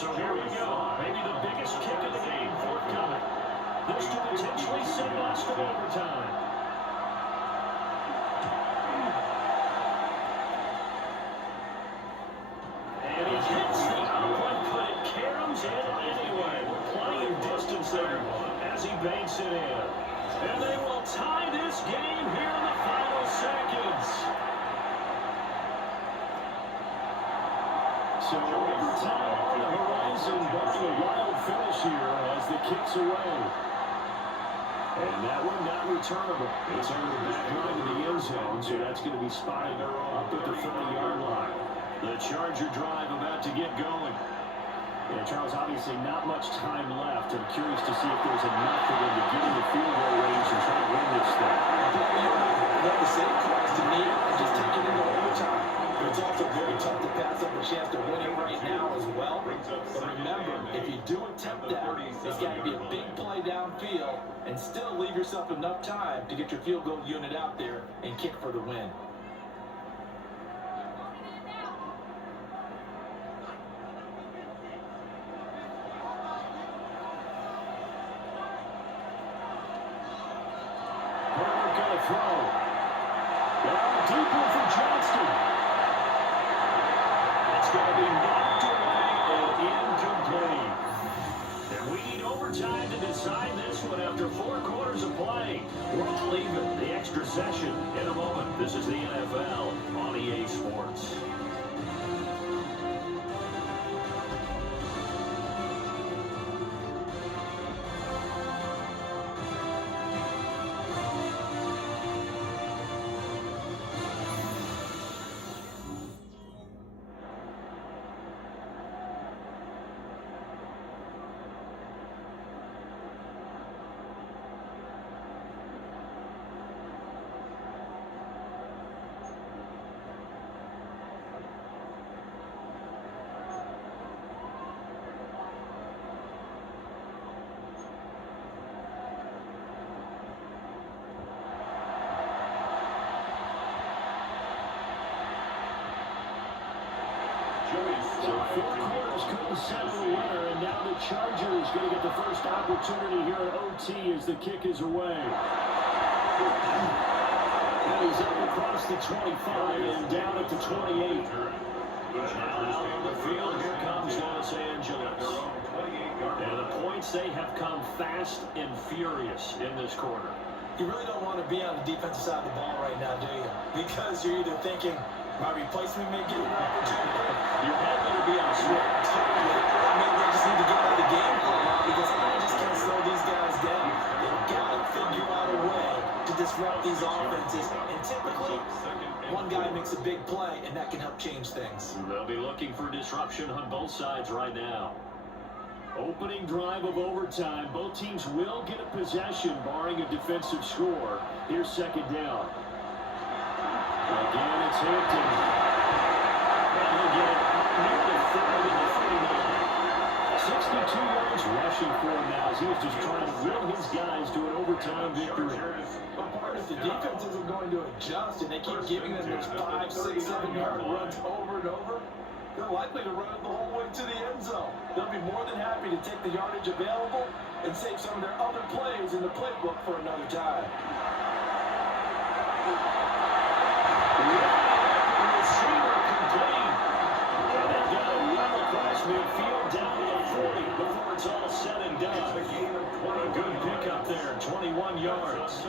So here we go. Maybe the biggest kick of the game forthcoming. This to potentially send us to overtime. And he hits the upright, but it caroms in anyway. Plenty of distance there as he banks it in. And they will tie this game here in the final seconds. So overtime on the horizon, barring a wild finish here as the kick's away. And that one not returnable. It's over the back line of the end zone, so that's going to be spotted up at the 30-yard line. The Charger drive about to get going. Yeah, Charles, obviously not much time left. I'm curious to see if there's enough for them to get in the field goal range and try to win this thing. Let the same tries to need it and just take it into overtime. But it's also very tough to pass up a chance to win it right now as well. But remember, if you do attempt that, it's got to be a big play downfield and still leave yourself enough time to get your field goal unit out there and kick for the win. Throw. Deep one for Johnston. It's going to be knocked away and incomplete. And we need overtime to decide this one after 4 quarters of play. We're all even. The extra session in a moment. This is the NFL on EA Sports. So 4 quarters couldn't settle the winner, and now the Chargers going to get the first opportunity here at OT as the kick is away. And he's up across the 25 and down at the 28. Now on the field, here comes Los Angeles. And the points, they have come fast and furious in this quarter. You really don't want to be on the defensive side of the ball right now, do you? Because you're either thinking, my replacement may get an opportunity. Your head better be on straight. Maybe they just need to get out of the game for a while because I just can't slow these guys down. They've got to figure out a way to disrupt these offenses. And typically, one guy makes a big play, and that can help change things. They'll be looking for disruption on both sides right now. Opening drive of overtime. Both teams will get a possession, barring a defensive score. Here's second down. Again, it's Hampton. And he'll get near the 30 to the 49. 62 yards rushing for him now as he was just trying to will his guys to an overtime victory. But partners, the defense isn't going to adjust, and they keep giving them those 5, 6, 7-yard runs over and over. They're likely to run it the whole way to the end zone. They'll be more than happy to take the yardage available and save some of their other plays in the playbook for another time. Receiver complete. And they've got a run across midfield down to the 40 before it's all said and done. A good pickup there, 21 yards.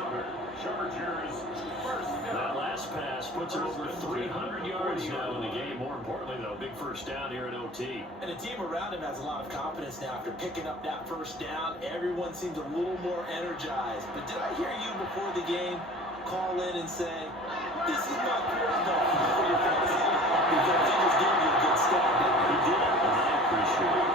Chargers first. That last pass puts them over 300 yards now in the game. More importantly, though, big first down here in OT. And the team around him has a lot of confidence now after picking up that first down. Everyone seems a little more energized. But did I hear you before the game call in and say, this is not first down for your fantasy? Because he just gave you a good stat, didn't he? He did, and I appreciate it.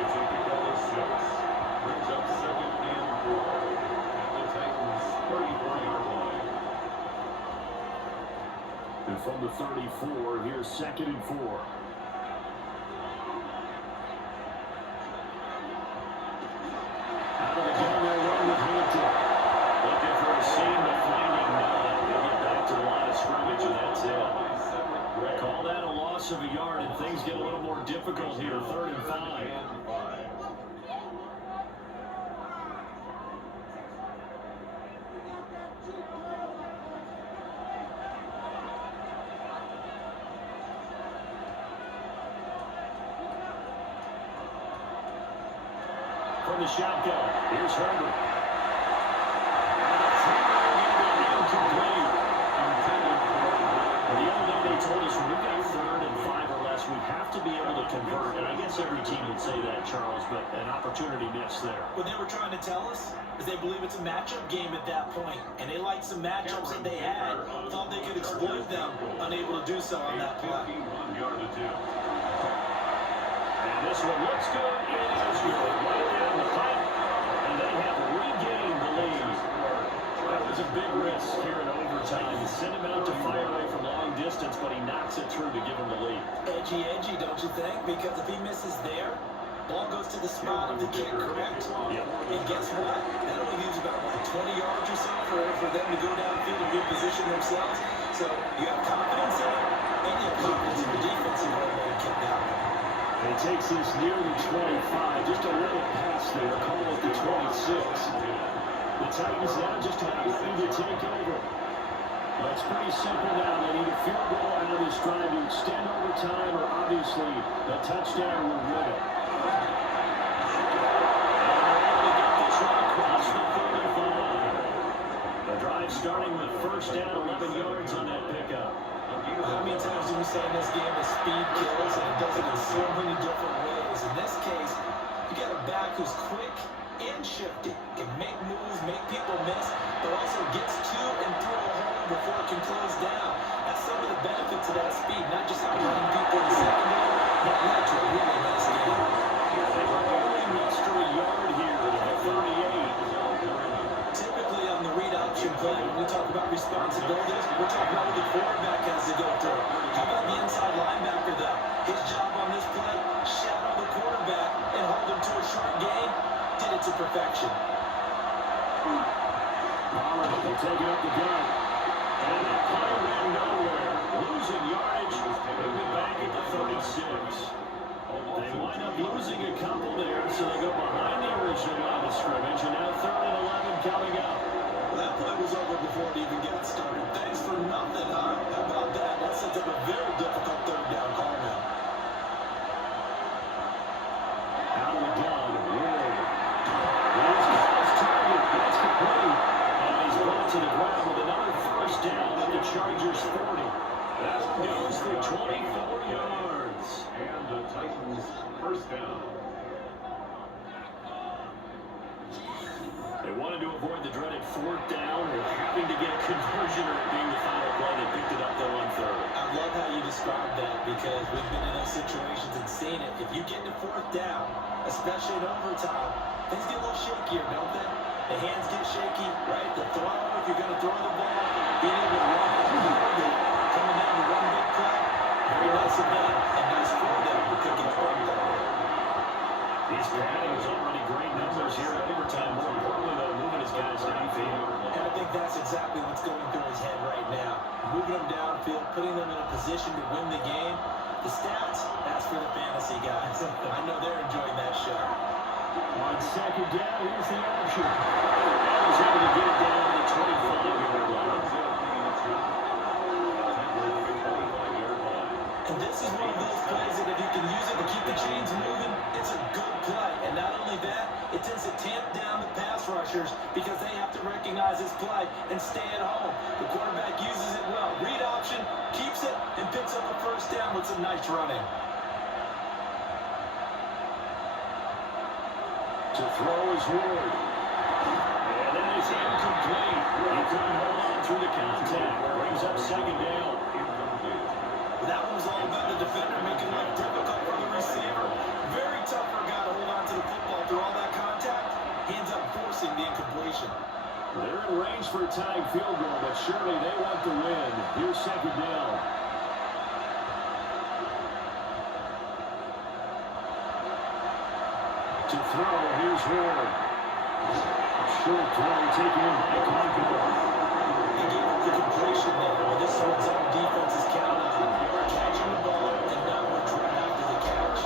It's a pick of 6. Brings up second and 4 at the Titans' 34-yard line. And from the 34, here's second and 4. Out of the gun, they'll run with Hampton. Looking for a seam, but finding none. They'll get back to the line of scrimmage, and that's it. Call that a loss of a yard, and things difficult here, 3rd and 5. From the shotgun, here's Herbert. The other day they told us when we've got 3rd and 5 or less, we have to be able to convert. And I guess every team would say that, Charles, but an opportunity missed there. What they were trying to tell us is they believe it's a matchup game at that point, and they liked some matchups that they had, thought they could exploit them, unable to do so on that play. And this one looks good. It is good. Right down the pipe, and they have regained the lead. That was a big risk here in overtime. He sent him out to fire away from long distance, but he knocks it through to give him the lead. Edgy, don't you think? Because if he misses there, ball goes to the spot of the kick, correct? Yep. And guess what? That only leaves about, 20 yards or so for them to go downfield and reposition themselves. So you have confidence in it, and you have confidence in the defense in order to kick that one. And he takes this near the 25, just a little pass there, call it the 26. The Titans now just have ready to take over. That's pretty simple now. They need a field goal out of this drive to extend overtime, or obviously a touchdown will win it. And they're able to get this one across the 35. The drive starting with 1st down, 11 yards on that pickup. How many times do we say in this game that speed kills, and it does it in so many different ways? In this case, you got a back who's quick and shifty, can make moves, make people miss, but also gets to and through a hole before it can close down. That's some of the benefits of that speed, not just outrunning people in the secondary, but led to a really nice game. They were only muster a yard here to the 38. Typically on the read option play, when we talk about responsibilities, we're talking about what the quarterback has to go through. How about the inside linebacker, though? His job on this play, shadow the quarterback and hold him to a short gain. Did it to perfection. Pollard will take it up the gut. And that play ran nowhere. Losing yardage. They'll be back at the 36. They wind up losing a couple there, so they go behind the original line of scrimmage. And now 3rd and 11 coming up. Well, that play was over before it even got started. Thanks for nothing, huh? How about that? That sets up a very difficult 3rd down call now. Out of the gun. Ward. Here's Kyle's target. That's complete. And he's brought to the ground with another 1st down at the Chargers 40. That one goes for 24 yards. And the Titans 1st down. They wanted to avoid the dreaded 4th down or having to get a conversion or it being the final play. They picked it up though on 3rd. I love how you described that because we've been in those situations and seen it. If you get to 4th down, especially in overtime, things get a little shakier, don't they? The hands get shaky, right? The throw, if you're going to throw the ball, being able to run it, coming down to one big play. Very nice of them, and nice for them to pick it up. He's padding his already great numbers here in overtime. More importantly, though, moving his guys downfield. And I think that's exactly what's going through his head right now. Moving them downfield, putting them in a position to win the game. The stats, that's for the fantasy guys. I know they're enjoying that show. On 2nd down, here's the option. And he's able to get it down to the 25-yard line. And this is one of those plays that if you can use it to keep the chains moving, it's a good play. And not only that, it tends to tamp down the pass rushers because they have to recognize this play and stay at home. The quarterback uses it well. Read option, keeps it, and picks up a 1st down with some nice running. To throw is Ward. And that is incomplete. He couldn't hold on through the contact. Brings up 2nd down. That one was all about the defender making life difficult for the receiver. Very tough for a guy to hold on to the football through all that contact. He ends up forcing the incompletion. They're in range for a tying field goal, but surely they want the win. Here's 2nd down. To throw, here's Ward. Short throw taken in by Concord. He gave up the completion there. Well, this one's on defense's count on. Catching the ball and not much right after the catch.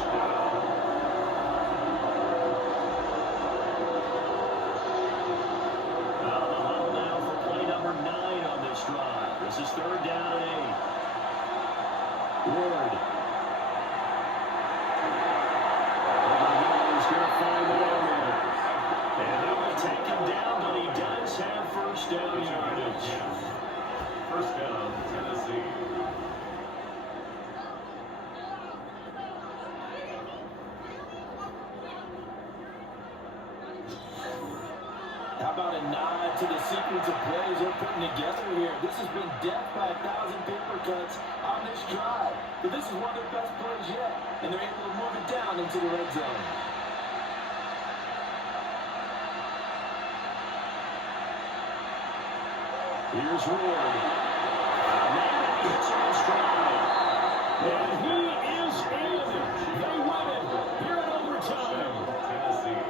Ward. He's going to find the end there. And he will take him down, but he does have first down yardage. First down, Tennessee. How about a nod to the sequence of plays they're putting together here? This has been death by 1,000 paper cuts on this drive. But this is one of their best plays yet, and they're able to move it down into the red zone. Here's Ward. Madden hits him in stride. And he is in. They win it here in overtime. Tennessee.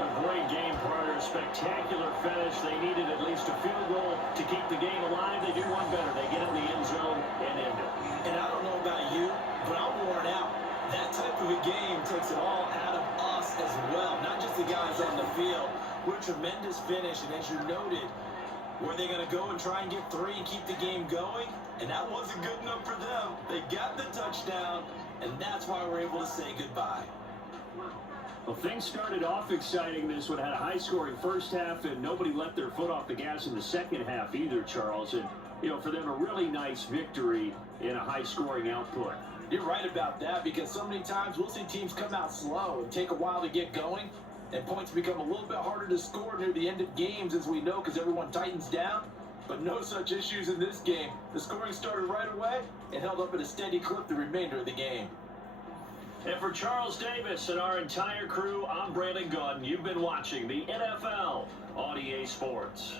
A great game prior, a spectacular finish. They needed at least a field goal to keep the game alive. They do one better. They get in the end zone and end it. And I don't know about you, but I'm worn out. That type of a game takes it all out of us as well, not just the guys on the field. What a tremendous finish, and as you noted, were they going to go and try and get 3 and keep the game going? And that wasn't good enough for them. They got the touchdown, and that's why we're able to say goodbye. Well, things started off exciting. This one had a high-scoring first half, and nobody let their foot off the gas in the second half either, Charles. And, for them, a really nice victory in a high-scoring output. You're right about that, because so many times we'll see teams come out slow and take a while to get going, and points become a little bit harder to score near the end of games, as we know, because everyone tightens down. But no such issues in this game. The scoring started right away and held up at a steady clip the remainder of the game. And for Charles Davis and our entire crew, I'm Brandon Gunn. You've been watching the NFL on EA Sports.